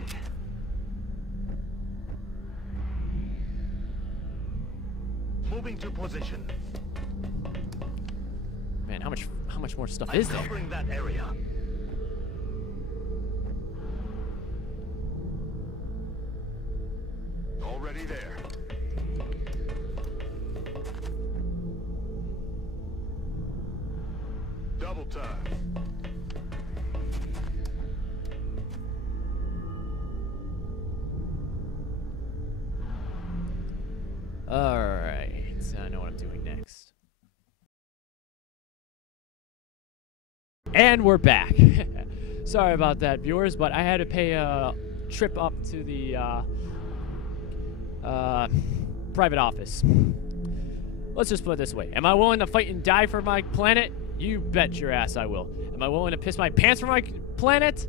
Moving to position. Man, how much more stuff is there? Covering that area. Already there. Double time. All right, I know what I'm doing next. And we're back. Sorry about that, viewers, but I had to pay a trip up to the private office. Let's just put it this way. Am I willing to fight and die for my planet? You bet your ass I will. Am I willing to piss my pants for my planet?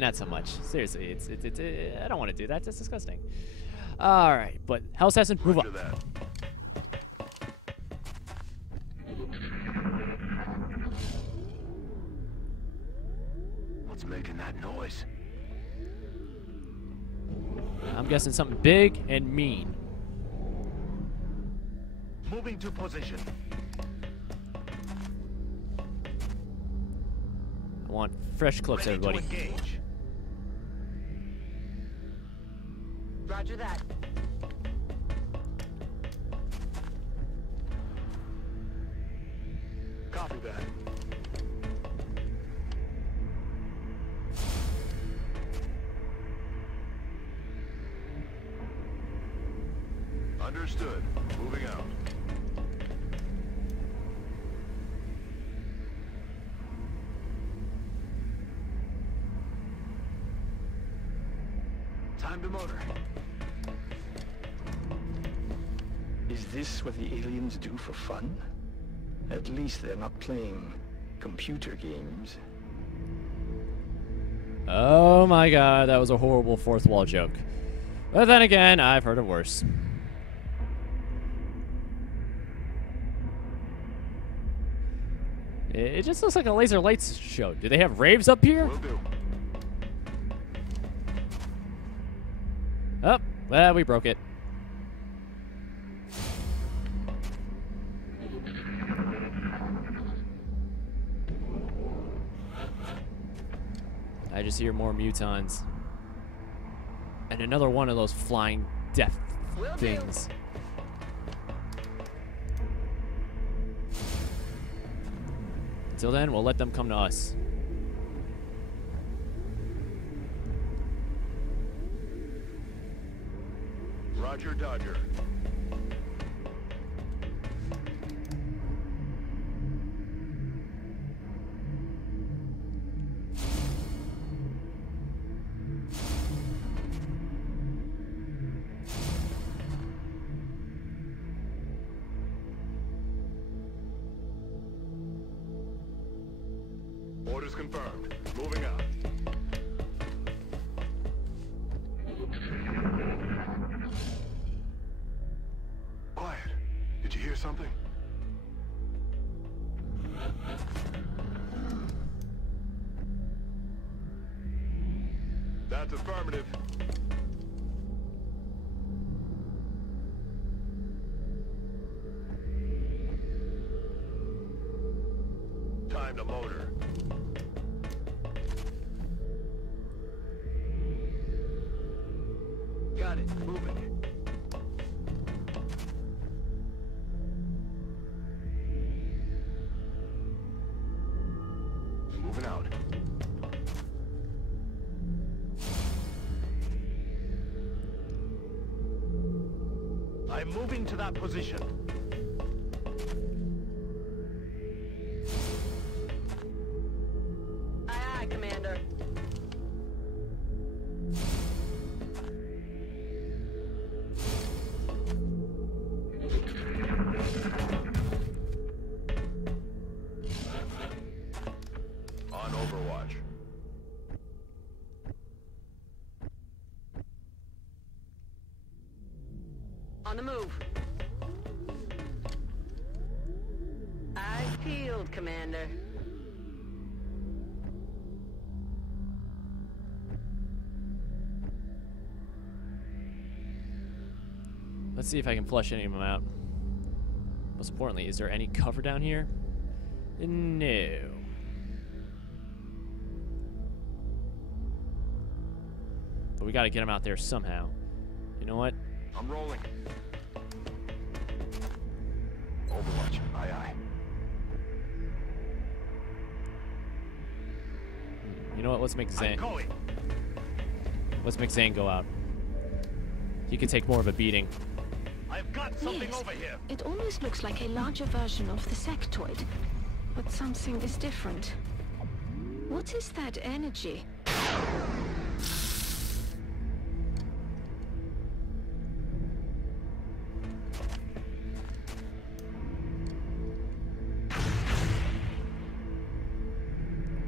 Not so much. Seriously, it's I don't want to do that. That's disgusting. All right, but Hell Assassin, move up. Roger that. What's making that noise? I'm guessing something big and mean. Moving to position. I want fresh clips, Ready everybody. to engage. Roger that. Copy that. Understood. Moving out. Time to motor. Is this what the aliens do for fun? At least they're not playing computer games. Oh my god, that was a horrible fourth wall joke. But then again, I've heard of worse. It just looks like a laser lights show. Do they have raves up here? Will do. Oh, well, we broke it. I just hear more mutons. And another one of those flying death things. Until then, we'll let them come to us. Roger, Dodger. confirmed. Moving out. Quiet. Did you hear something? That's affirmative. Time to motor. Got it. Moving. Moving out. I'm moving to that position. Aye, aye, Commander. On Overwatch. On the move. Eyes peeled, Commander. Let's see if I can flush any of them out. Most importantly, is there any cover down here? No. But we gotta get them out there somehow. You know what? I'm rolling. Overwatch. Aye, aye. You know what? Let's make I'm Zane. going. Let's make Zane go out. He could take more of a beating. I've got something Yes, over here. it almost looks like a larger version of the sectoid, but something is different. What is that energy?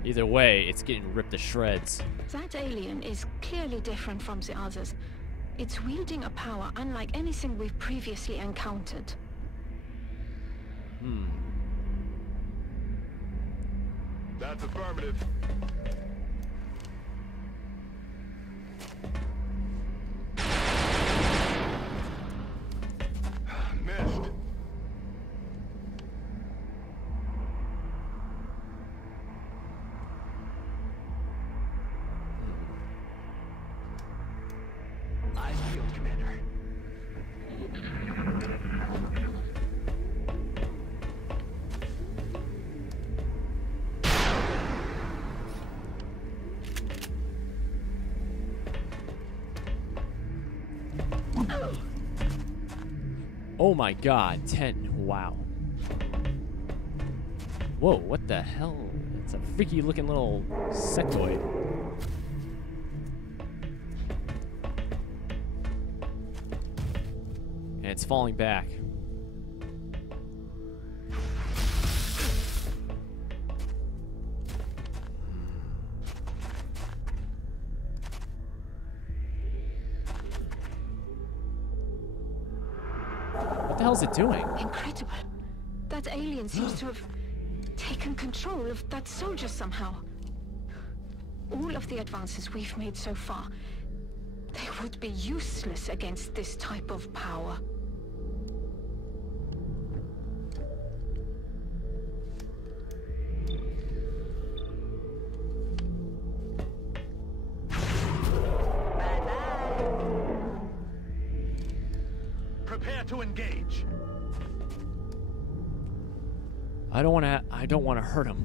Either way, it's getting ripped to shreds. That alien is clearly different from the others. It's wielding a power unlike anything we've previously encountered. That's affirmative. Missed. Eyes peeled, Commander. Oh my god, 10. Wow. Whoa, what the hell? It's a freaky looking little sectoid. And it's falling back. What the hell is it doing? Incredible. That alien seems to have taken control of that soldier somehow. All of the advances we've made so far, they would be useless against this type of power. Prepare to engage. I don't want to hurt him.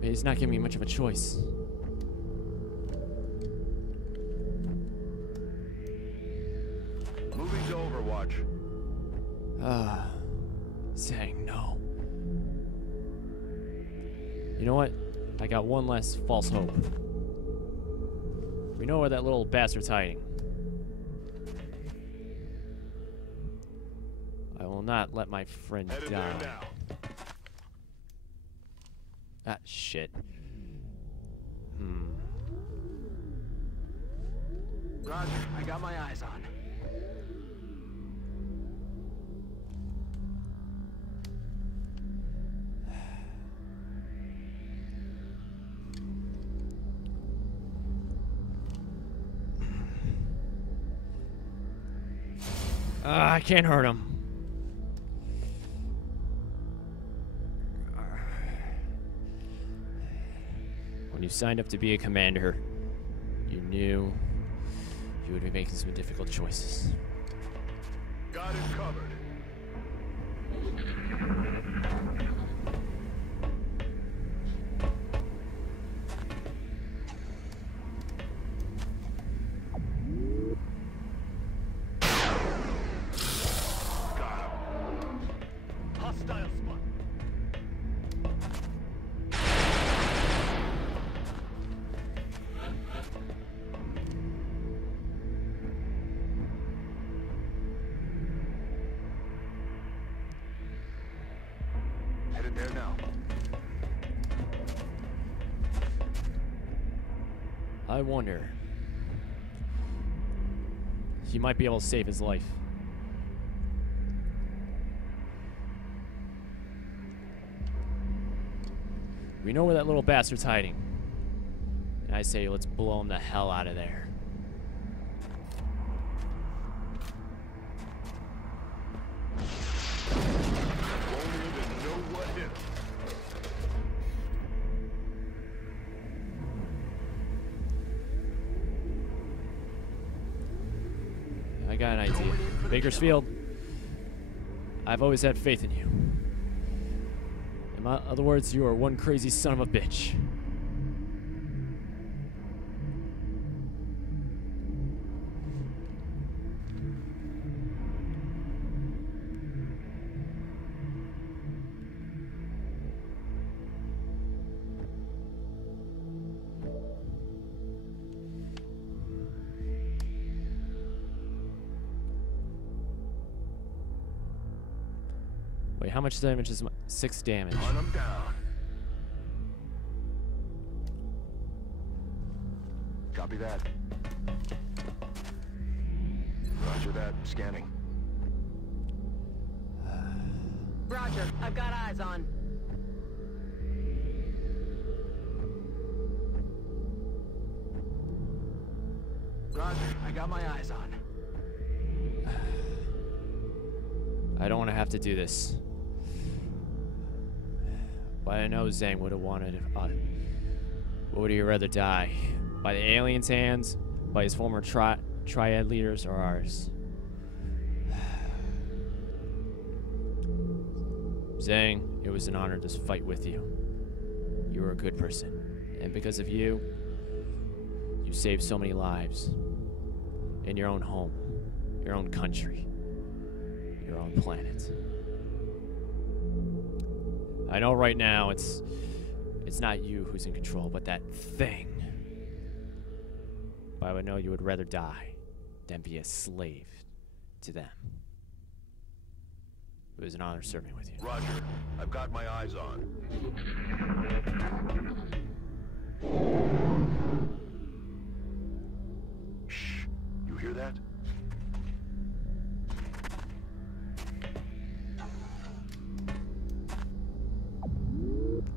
But he's not giving me much of a choice. Moving to Overwatch. Saying no. You know what? I got one less false hope. We know where that little bastard's hiding. I will not let my friend Headed die. there now. Ah, shit. Roger, I got my eyes on. I can't hurt him. When you signed up to be a commander, you knew you would be making some difficult choices. Got it covered. Hostile spot. Headed there now. I wonder. He might be able to save his life. We know where that little bastard's hiding. And I say, let's blow him the hell out of there. Won't even know what hit him. I got an idea. Bakersfield, I've always had faith in you. In other words, you are one crazy son of a bitch. Wait, how much damage is 6 damage? Hunt him down. Copy that. Roger that. Scanning. Roger, I've got eyes on. Roger, I got my eyes on. I don't want to have to do this. But I know Zhang would have wanted. What would he rather die? By the aliens' hands? By his former triad leaders, or ours? Zhang, it was an honor to fight with you. You were a good person. And because of you, you saved so many lives. In your own home, your own country, your own planet. I know right now it's not you who's in control, but that thing. But I would know you would rather die than be a slave to them. It was an honor serving with you. Roger. I've got my eyes on. Shh. You hear that?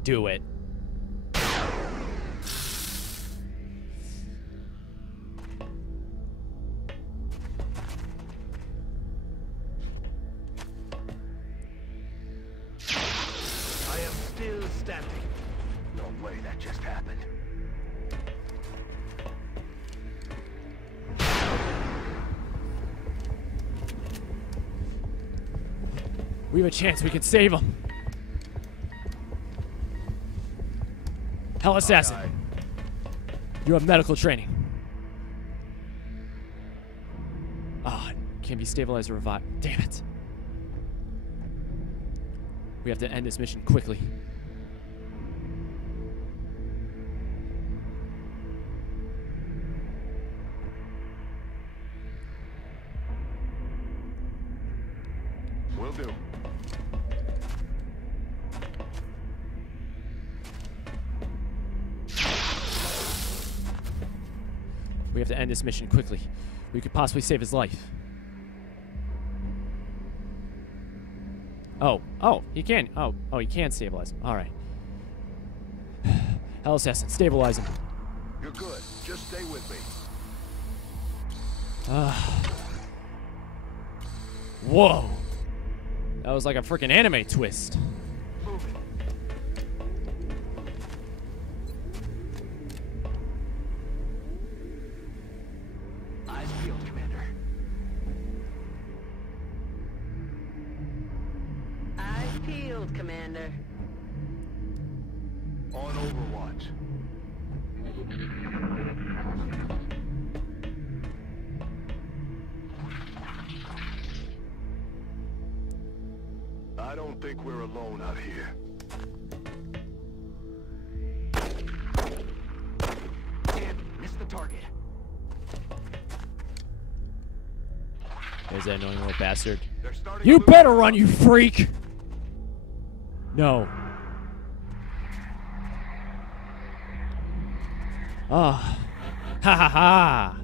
Do it. I am still standing. No way that just happened. We have a chance. We can save him. Hell Assassin. Aye, aye. You have medical training. Ah, can't be stabilized or revived. Damn it. We have to end this mission quickly. Will do. We have to end this mission quickly. We could possibly save his life. Oh, he can. Oh, he can stabilize him. All right. Hell Assassin, stabilize him. You're good. Just stay with me. Whoa. That was like a freaking anime twist. Move it. Eyes peeled, Commander. Eyes peeled, Commander. On Overwatch. I don't think we're alone out here. Damn, missed the target. There's that annoying little bastard. They're starting You to move better around. run, you freak! No. Ah. Ha ha ha!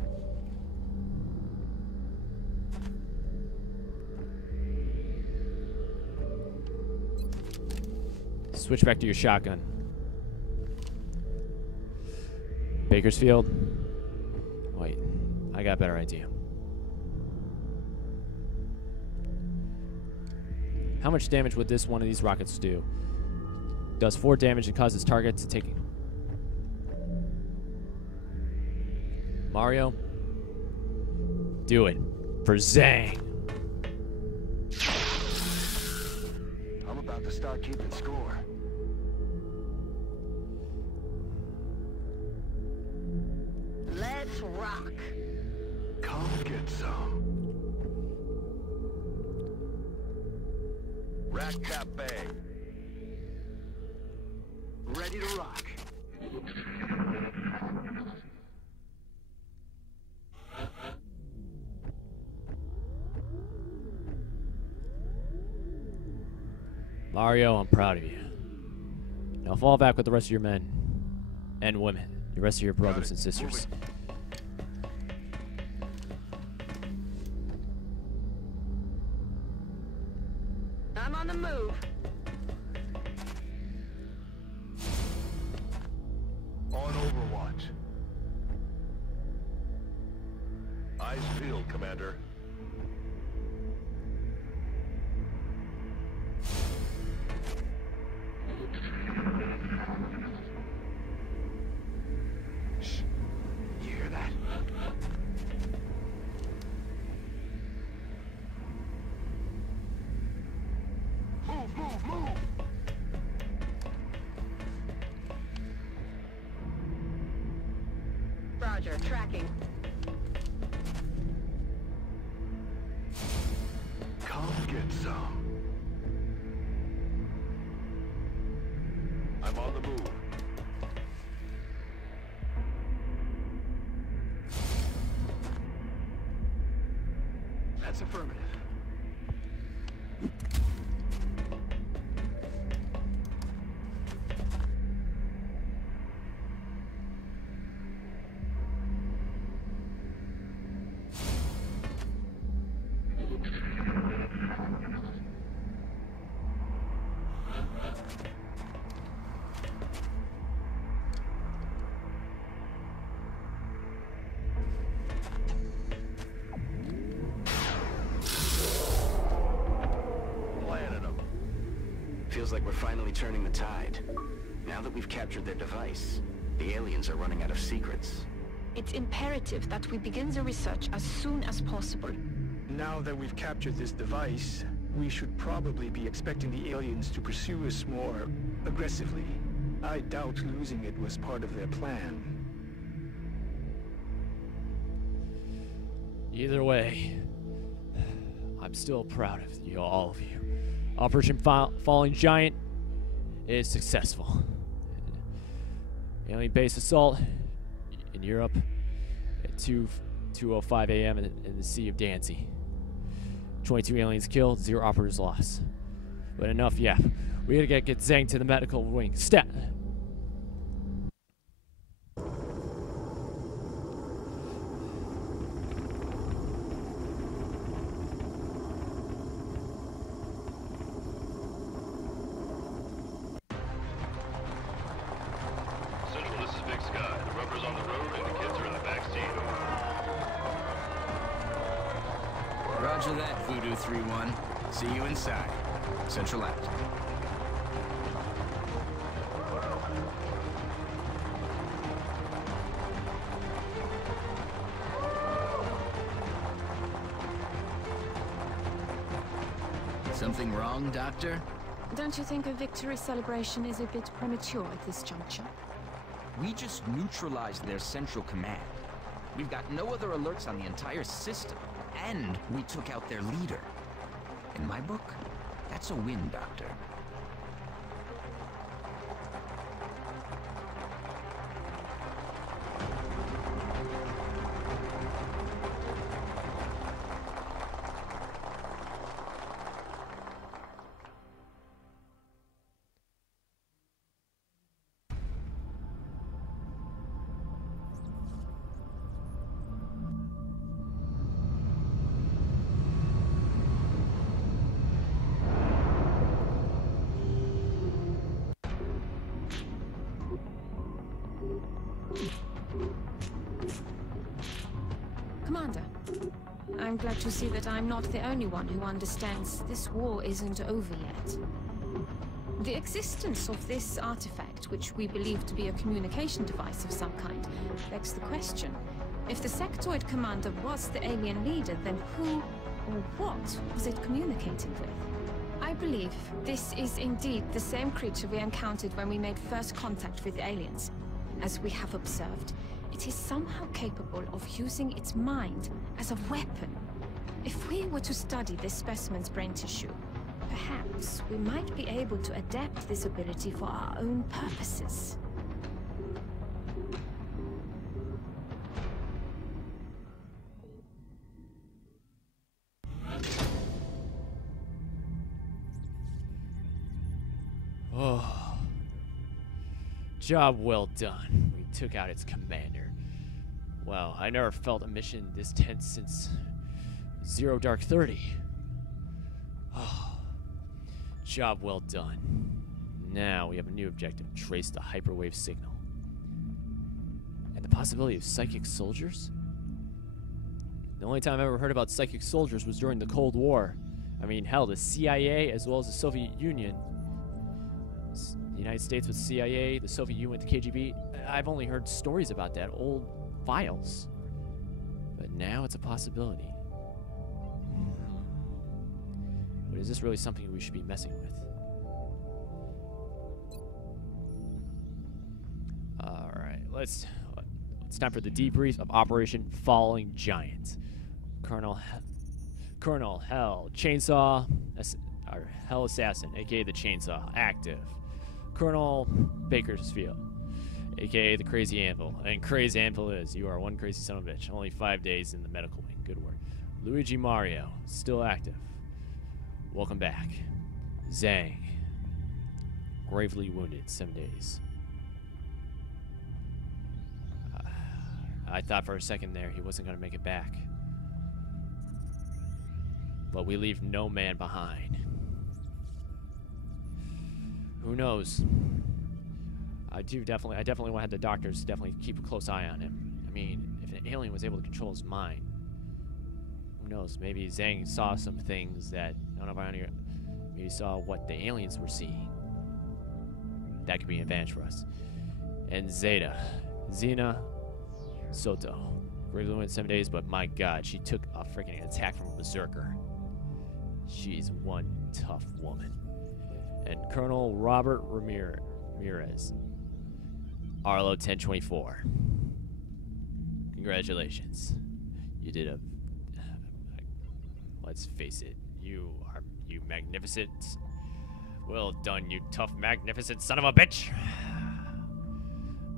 Switch back to your shotgun. Bakersfield? Wait, I got a better idea. How much damage would this one of these rockets do? Does 4 damage and causes target to take... Mario? Do it. For Zang. I'm about to start keeping score. Let's rock. Come get some. Rack cap bang. Ready to rock. Mario, I'm proud of you. Now fall back with the rest of your men and women, the rest of your brothers and sisters. I'm on the move. On Overwatch. Eyes peeled, Commander. Shh. You hear that? Move! Roger, tracking. Come get some. I'm on the move. That's affirmative. Planted them. Feels like we're finally turning the tide. Now that we've captured their device, the aliens are running out of secrets. It's imperative that we begin the research as soon as possible. Now that we've captured this device, we should probably be expecting the aliens to pursue us more aggressively. I doubt losing it was part of their plan. Either way, I'm still proud of you, all of you. Operation Falling Giant is successful. Alien base assault in Europe at 2:05 a.m. in the Sea of Dancy. 22 aliens killed, 0 operators lost. But enough yap. We gotta get Zhang to the medical wing. Roger that, Voodoo 3-1. See you inside. Central out. Something wrong, Doctor? Don't you think a victory celebration is a bit premature at this juncture? We just neutralized their central command. We've got no other alerts on the entire system, and we took out their leader. In my book, that's a win, Doctor. Commander, I'm glad to see that I'm not the only one who understands this war isn't over yet. The existence of this artifact, which we believe to be a communication device of some kind, begs the question. If the sectoid commander was the alien leader, then who or what was it communicating with? I believe this is indeed the same creature we encountered when we made first contact with the aliens. As we have observed, it is somehow capable of using its mind as a weapon. If we were to study this specimen's brain tissue, perhaps we might be able to adapt this ability for our own purposes. Oh. Job well done. We took out its commander. Wow, I never felt a mission this tense since Zero Dark 30. Oh. Job well done. Now we have a new objective. Trace the hyperwave signal. And the possibility of psychic soldiers? The only time I ever heard about psychic soldiers was during the Cold War. I mean, hell, the CIA as well as the Soviet Union. The United States with CIA, the Soviet Union with the KGB. I've only heard stories about that, old files. But now it's a possibility. But is this really something we should be messing with? Alright, it's time for the debrief of Operation Falling Giant. Colonel Hell Chainsaw, or Hell Assassin, aka the Chainsaw, active. Colonel Bakersfield, aka the Crazy Anvil. And Crazy Anvil is, you are one crazy son of a bitch. Only 5 days in the medical wing. Good work. Luigi Mario, still active. Welcome back. Zhang, gravely wounded, 7 days. I thought for a second there he wasn't going to make it back. But we leave no man behind. Who knows? I definitely want the doctors to definitely keep a close eye on him. I mean, if an alien was able to control his mind, who knows? Maybe Zhang saw some things that none of our maybe saw what the aliens were seeing. That could be an advantage for us. And Xena Soto. Gravely wounded 7 days, but my god, she took a freaking attack from a berserker. She's one tough woman. And Colonel Robert Ramirez. Arlo 1024. Congratulations. You did a... let's face it. You magnificent. Well done, you tough, magnificent son of a bitch.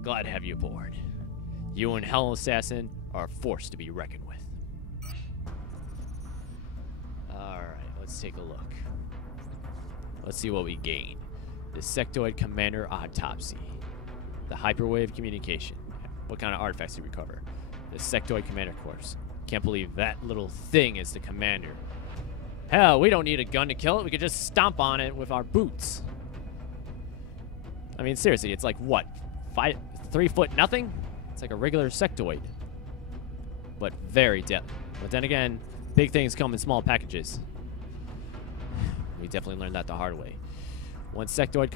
Glad to have you aboard. You and Hell Assassin are a force to be reckoned with. Alright, let's take a look. Let's see what we gain. The Sectoid Commander Autopsy. The Hyperwave Communication. What kind of artifacts do we recover? The Sectoid Commander Corpse. Can't believe that little thing is the commander. Hell, we don't need a gun to kill it. We could just stomp on it with our boots. I mean, seriously, it's like, what? 3 foot nothing? It's like a regular sectoid. But very deadly. But then again, Big things come in small packages. We definitely learned that the hard way. 1 sectoid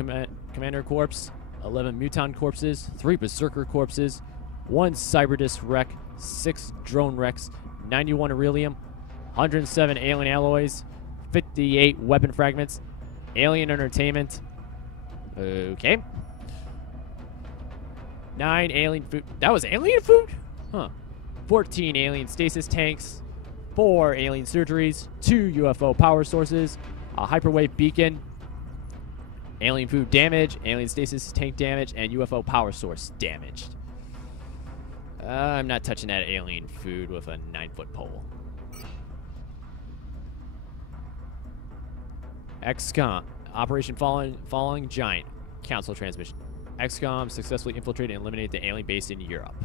commander corpse, 11 muton corpses, 3 berserker corpses, 1 cyberdisc wreck, 6 drone wrecks, 91 beryllium, 107 alien alloys, 58 weapon fragments, alien entertainment. Okay. 9 alien food. That was alien food? Huh. 14 alien stasis tanks, 4 alien surgeries, 2 UFO power sources, a hyperwave beacon, alien food damage, alien stasis tank damage, and UFO power source damaged. I'm not touching that alien food with a 9-foot pole. XCOM, Operation Falling Giant, Council transmission. XCOM successfully infiltrated and eliminated the alien base in Europe.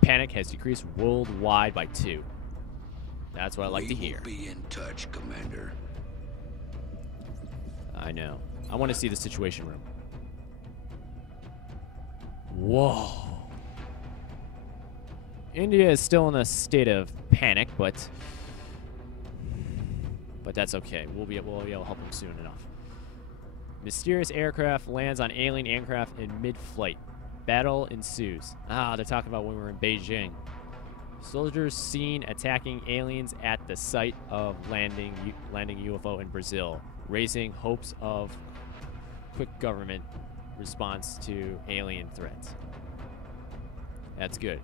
Panic has decreased worldwide by 2. That's what I like to hear. We will be in touch, Commander. I know. I want to see the situation room. Whoa. India is still in a state of panic, but that's okay. We'll be able to help them soon enough. Mysterious aircraft lands on alien aircraft in mid-flight. Battle ensues. Ah, they're talking about when we were in Beijing. Soldiers seen attacking aliens at the site of landing UFO in Brazil, raising hopes of quick government response to alien threats. That's good.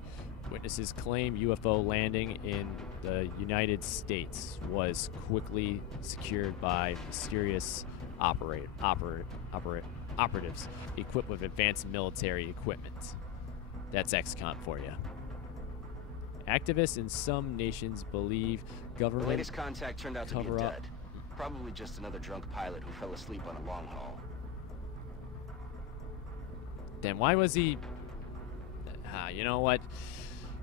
Witnesses claim UFO landing in the United States was quickly secured by mysterious operatives equipped with advanced military equipment. That's XCOM for you. Activists in some nations believe government. The latest contact turned out to be cover up. dead. Probably just another drunk pilot who fell asleep on a long haul. Then why was he? You know what?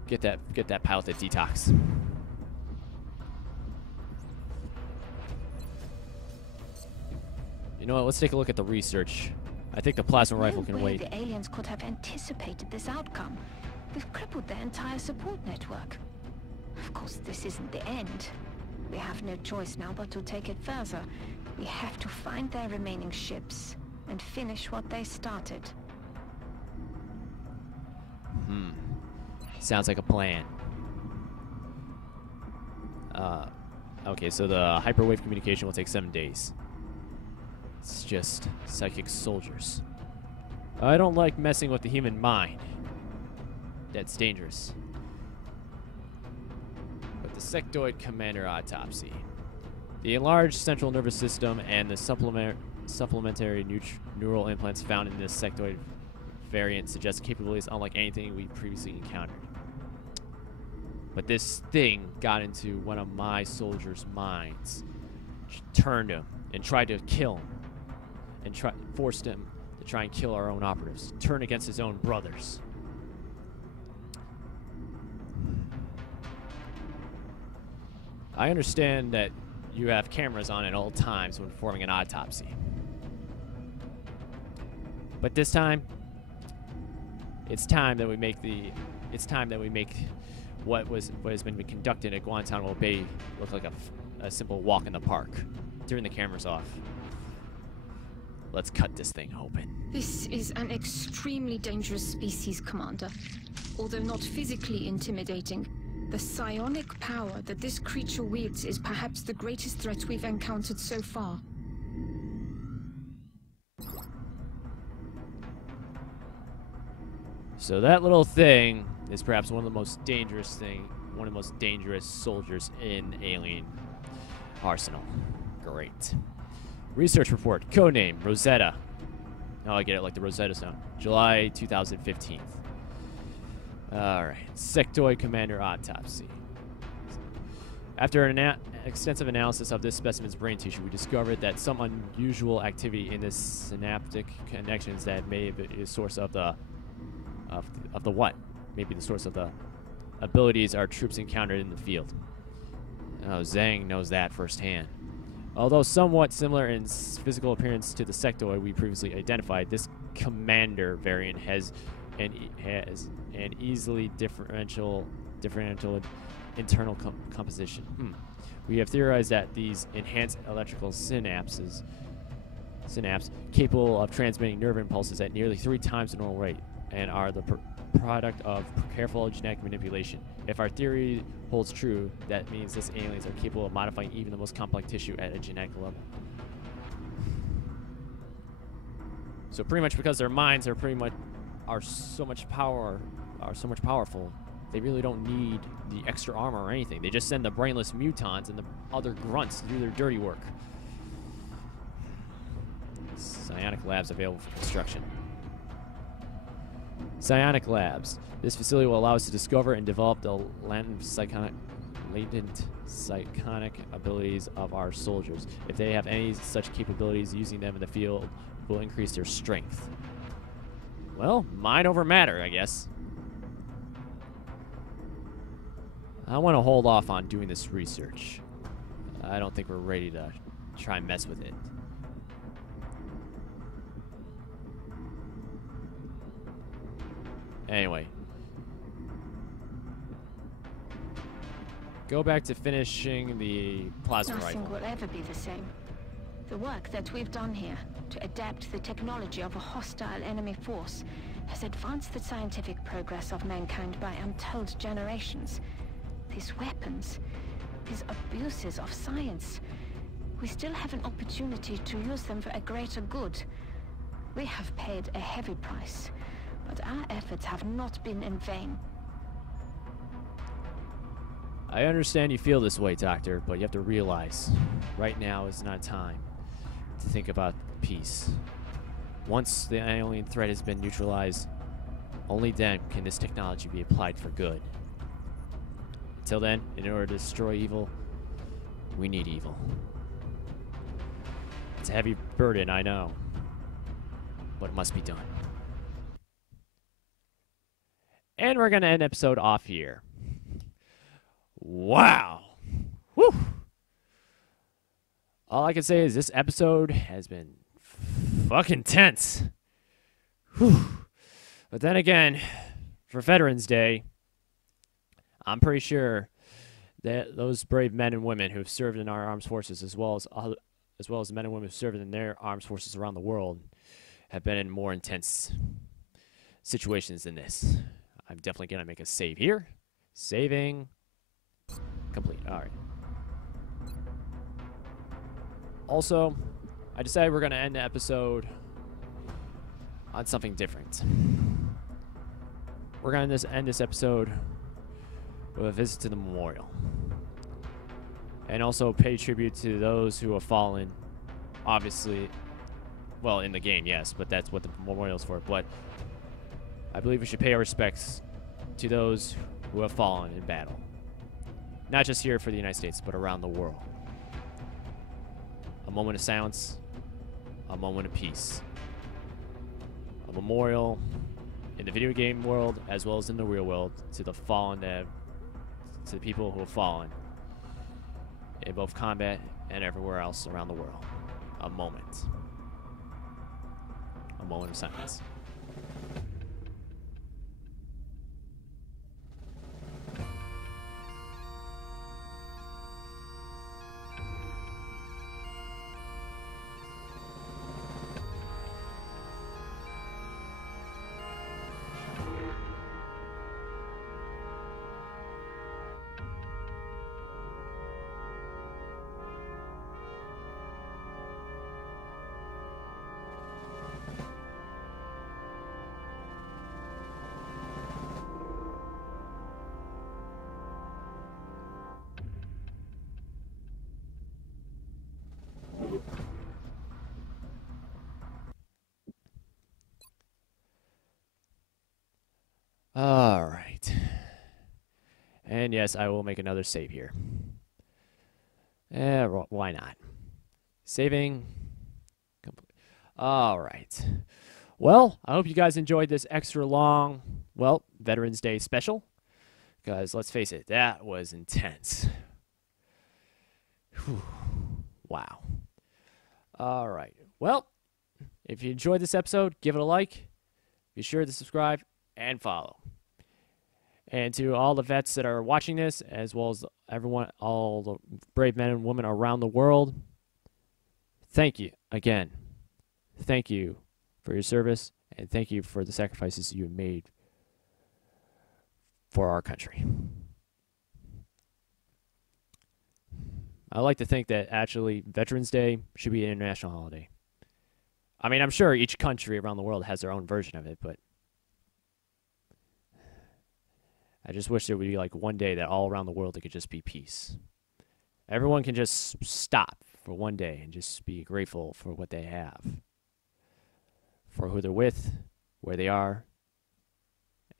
Get that pilot to detox. You know what? Let's take a look at the research. I think the plasma rifle can wait. The aliens could have anticipated this outcome. We've crippled their entire support network. Of course, this isn't the end. We have no choice now but to take it further. We have to find their remaining ships and finish what they started. Sounds like a plan. Okay, so the hyperwave communication will take 7 days. It's just psychic soldiers. I don't like messing with the human mind. That's dangerous. But the sectoid commander autopsy. The enlarged central nervous system and the supplementary neural implants found in this sectoid variant suggest capabilities unlike anything we previously encountered. But this thing got into one of my soldiers' minds, turned him, and tried to kill him, and forced him to try and kill our own operatives, turn against his own brothers. I understand that you have cameras on at all times when performing an autopsy. But this time, it's time that we make what has been conducted at Guantanamo Bay look like a simple walk in the park. Turn the cameras off. Let's cut this thing open. This is an extremely dangerous species, Commander. Although not physically intimidating, the psionic power that this creature wields is perhaps the greatest threat we've encountered so far. So that little thing is perhaps one of the most dangerous soldiers in alien arsenal. Great. Research report. Codename Rosetta. Oh, I get it, like the Rosetta Stone. July 2015. Alright. Sectoid Commander Autopsy. After an extensive analysis of this specimen's brain tissue, we discovered that some unusual activity in the synaptic connections that may be the source of the what? Maybe the source of the abilities our troops encountered in the field. Oh, Zhang knows that firsthand. Although somewhat similar in physical appearance to the sectoid we previously identified, this commander variant has an easily differential internal composition. We have theorized that these enhanced electrical synapse capable of transmitting nerve impulses at nearly 3 times the normal rate and are the product of careful genetic manipulation. If our theory holds true, that means these aliens are capable of modifying even the most complex tissue at a genetic level. So pretty much because their minds are so much powerful, they really don't need the extra armor or anything. They just send the brainless mutons and the other grunts to do their dirty work. Psionic labs available for construction. Psionic labs. This facility will allow us to discover and develop the latent psychonic abilities of our soldiers. If they have any such capabilities, using them in the field will increase their strength. Well, mind over matter, I guess. I want to hold off on doing this research. I don't think we're ready to try and mess with it. Anyway. Go back to finishing the plasma rifle. Nothing will ever be the same. The work that we've done here to adapt the technology of a hostile enemy force has advanced the scientific progress of mankind by untold generations. These weapons, these abuses of science, we still have an opportunity to use them for a greater good. We have paid a heavy price, but our efforts have not been in vain. I understand you feel this way, Doctor, but you have to realize, right now is not time to think about peace. Once the alien threat has been neutralized, only then can this technology be applied for good. Until then, in order to destroy evil, we need evil. It's a heavy burden, I know, but it must be done. And we're going to end the episode off here. Wow. Whew. All I can say is this episode has been fucking tense. Whew. But then again, for Veterans Day, I'm pretty sure that those brave men and women who have served in our armed forces, as well as the men and women who served in their armed forces around the world, have been in more intense situations than this. I'm definitely going to make a save here. Saving. Complete. All right. Also, I decided we're going to end the episode on something different. We're going to end this episode with a visit to the memorial. And also pay tribute to those who have fallen. Obviously, well, in the game, yes, but that's what the memorial is for. But I believe we should pay our respects to those who have fallen in battle. Not just here for the United States, but around the world. A moment of silence, a moment of peace. A memorial in the video game world, as well as in the real world, to the fallen, to the people who have fallen in both combat and everywhere else around the world. A moment. A moment of silence. All right. And yes, I will make another save here. Why not? Saving. Complete. All right. Well, I hope you guys enjoyed this extra long, well, Veterans Day special. Because let's face it, that was intense. Whew. Wow. All right. Well, if you enjoyed this episode, give it a like. Be sure to subscribe and follow. And to all the vets that are watching this, as well as everyone, all the brave men and women around the world, thank you again. Thank you for your service, and thank you for the sacrifices you have made for our country. I like to think that actually Veterans Day should be an international holiday. I mean, I'm sure each country around the world has their own version of it, but I just wish there would be like one day that all around the world it could just be peace. Everyone can just stop for one day and just be grateful for what they have, for who they're with, where they are,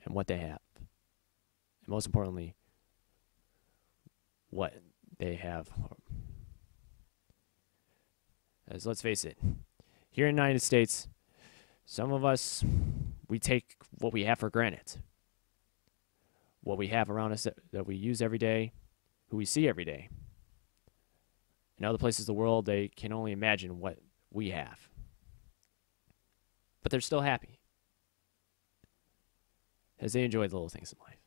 and what they have. And most importantly, what they have. As let's face it, here in the United States, some of us, we take what we have for granted. What we have around us that we use every day, who we see every day. In other places of the world, they can only imagine what we have. But they're still happy, as they enjoy the little things in life.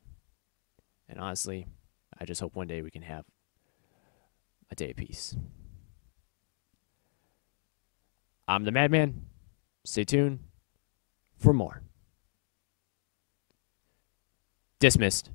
And honestly, I just hope one day we can have a day of peace. I'm the Madman. Stay tuned for more. Dismissed.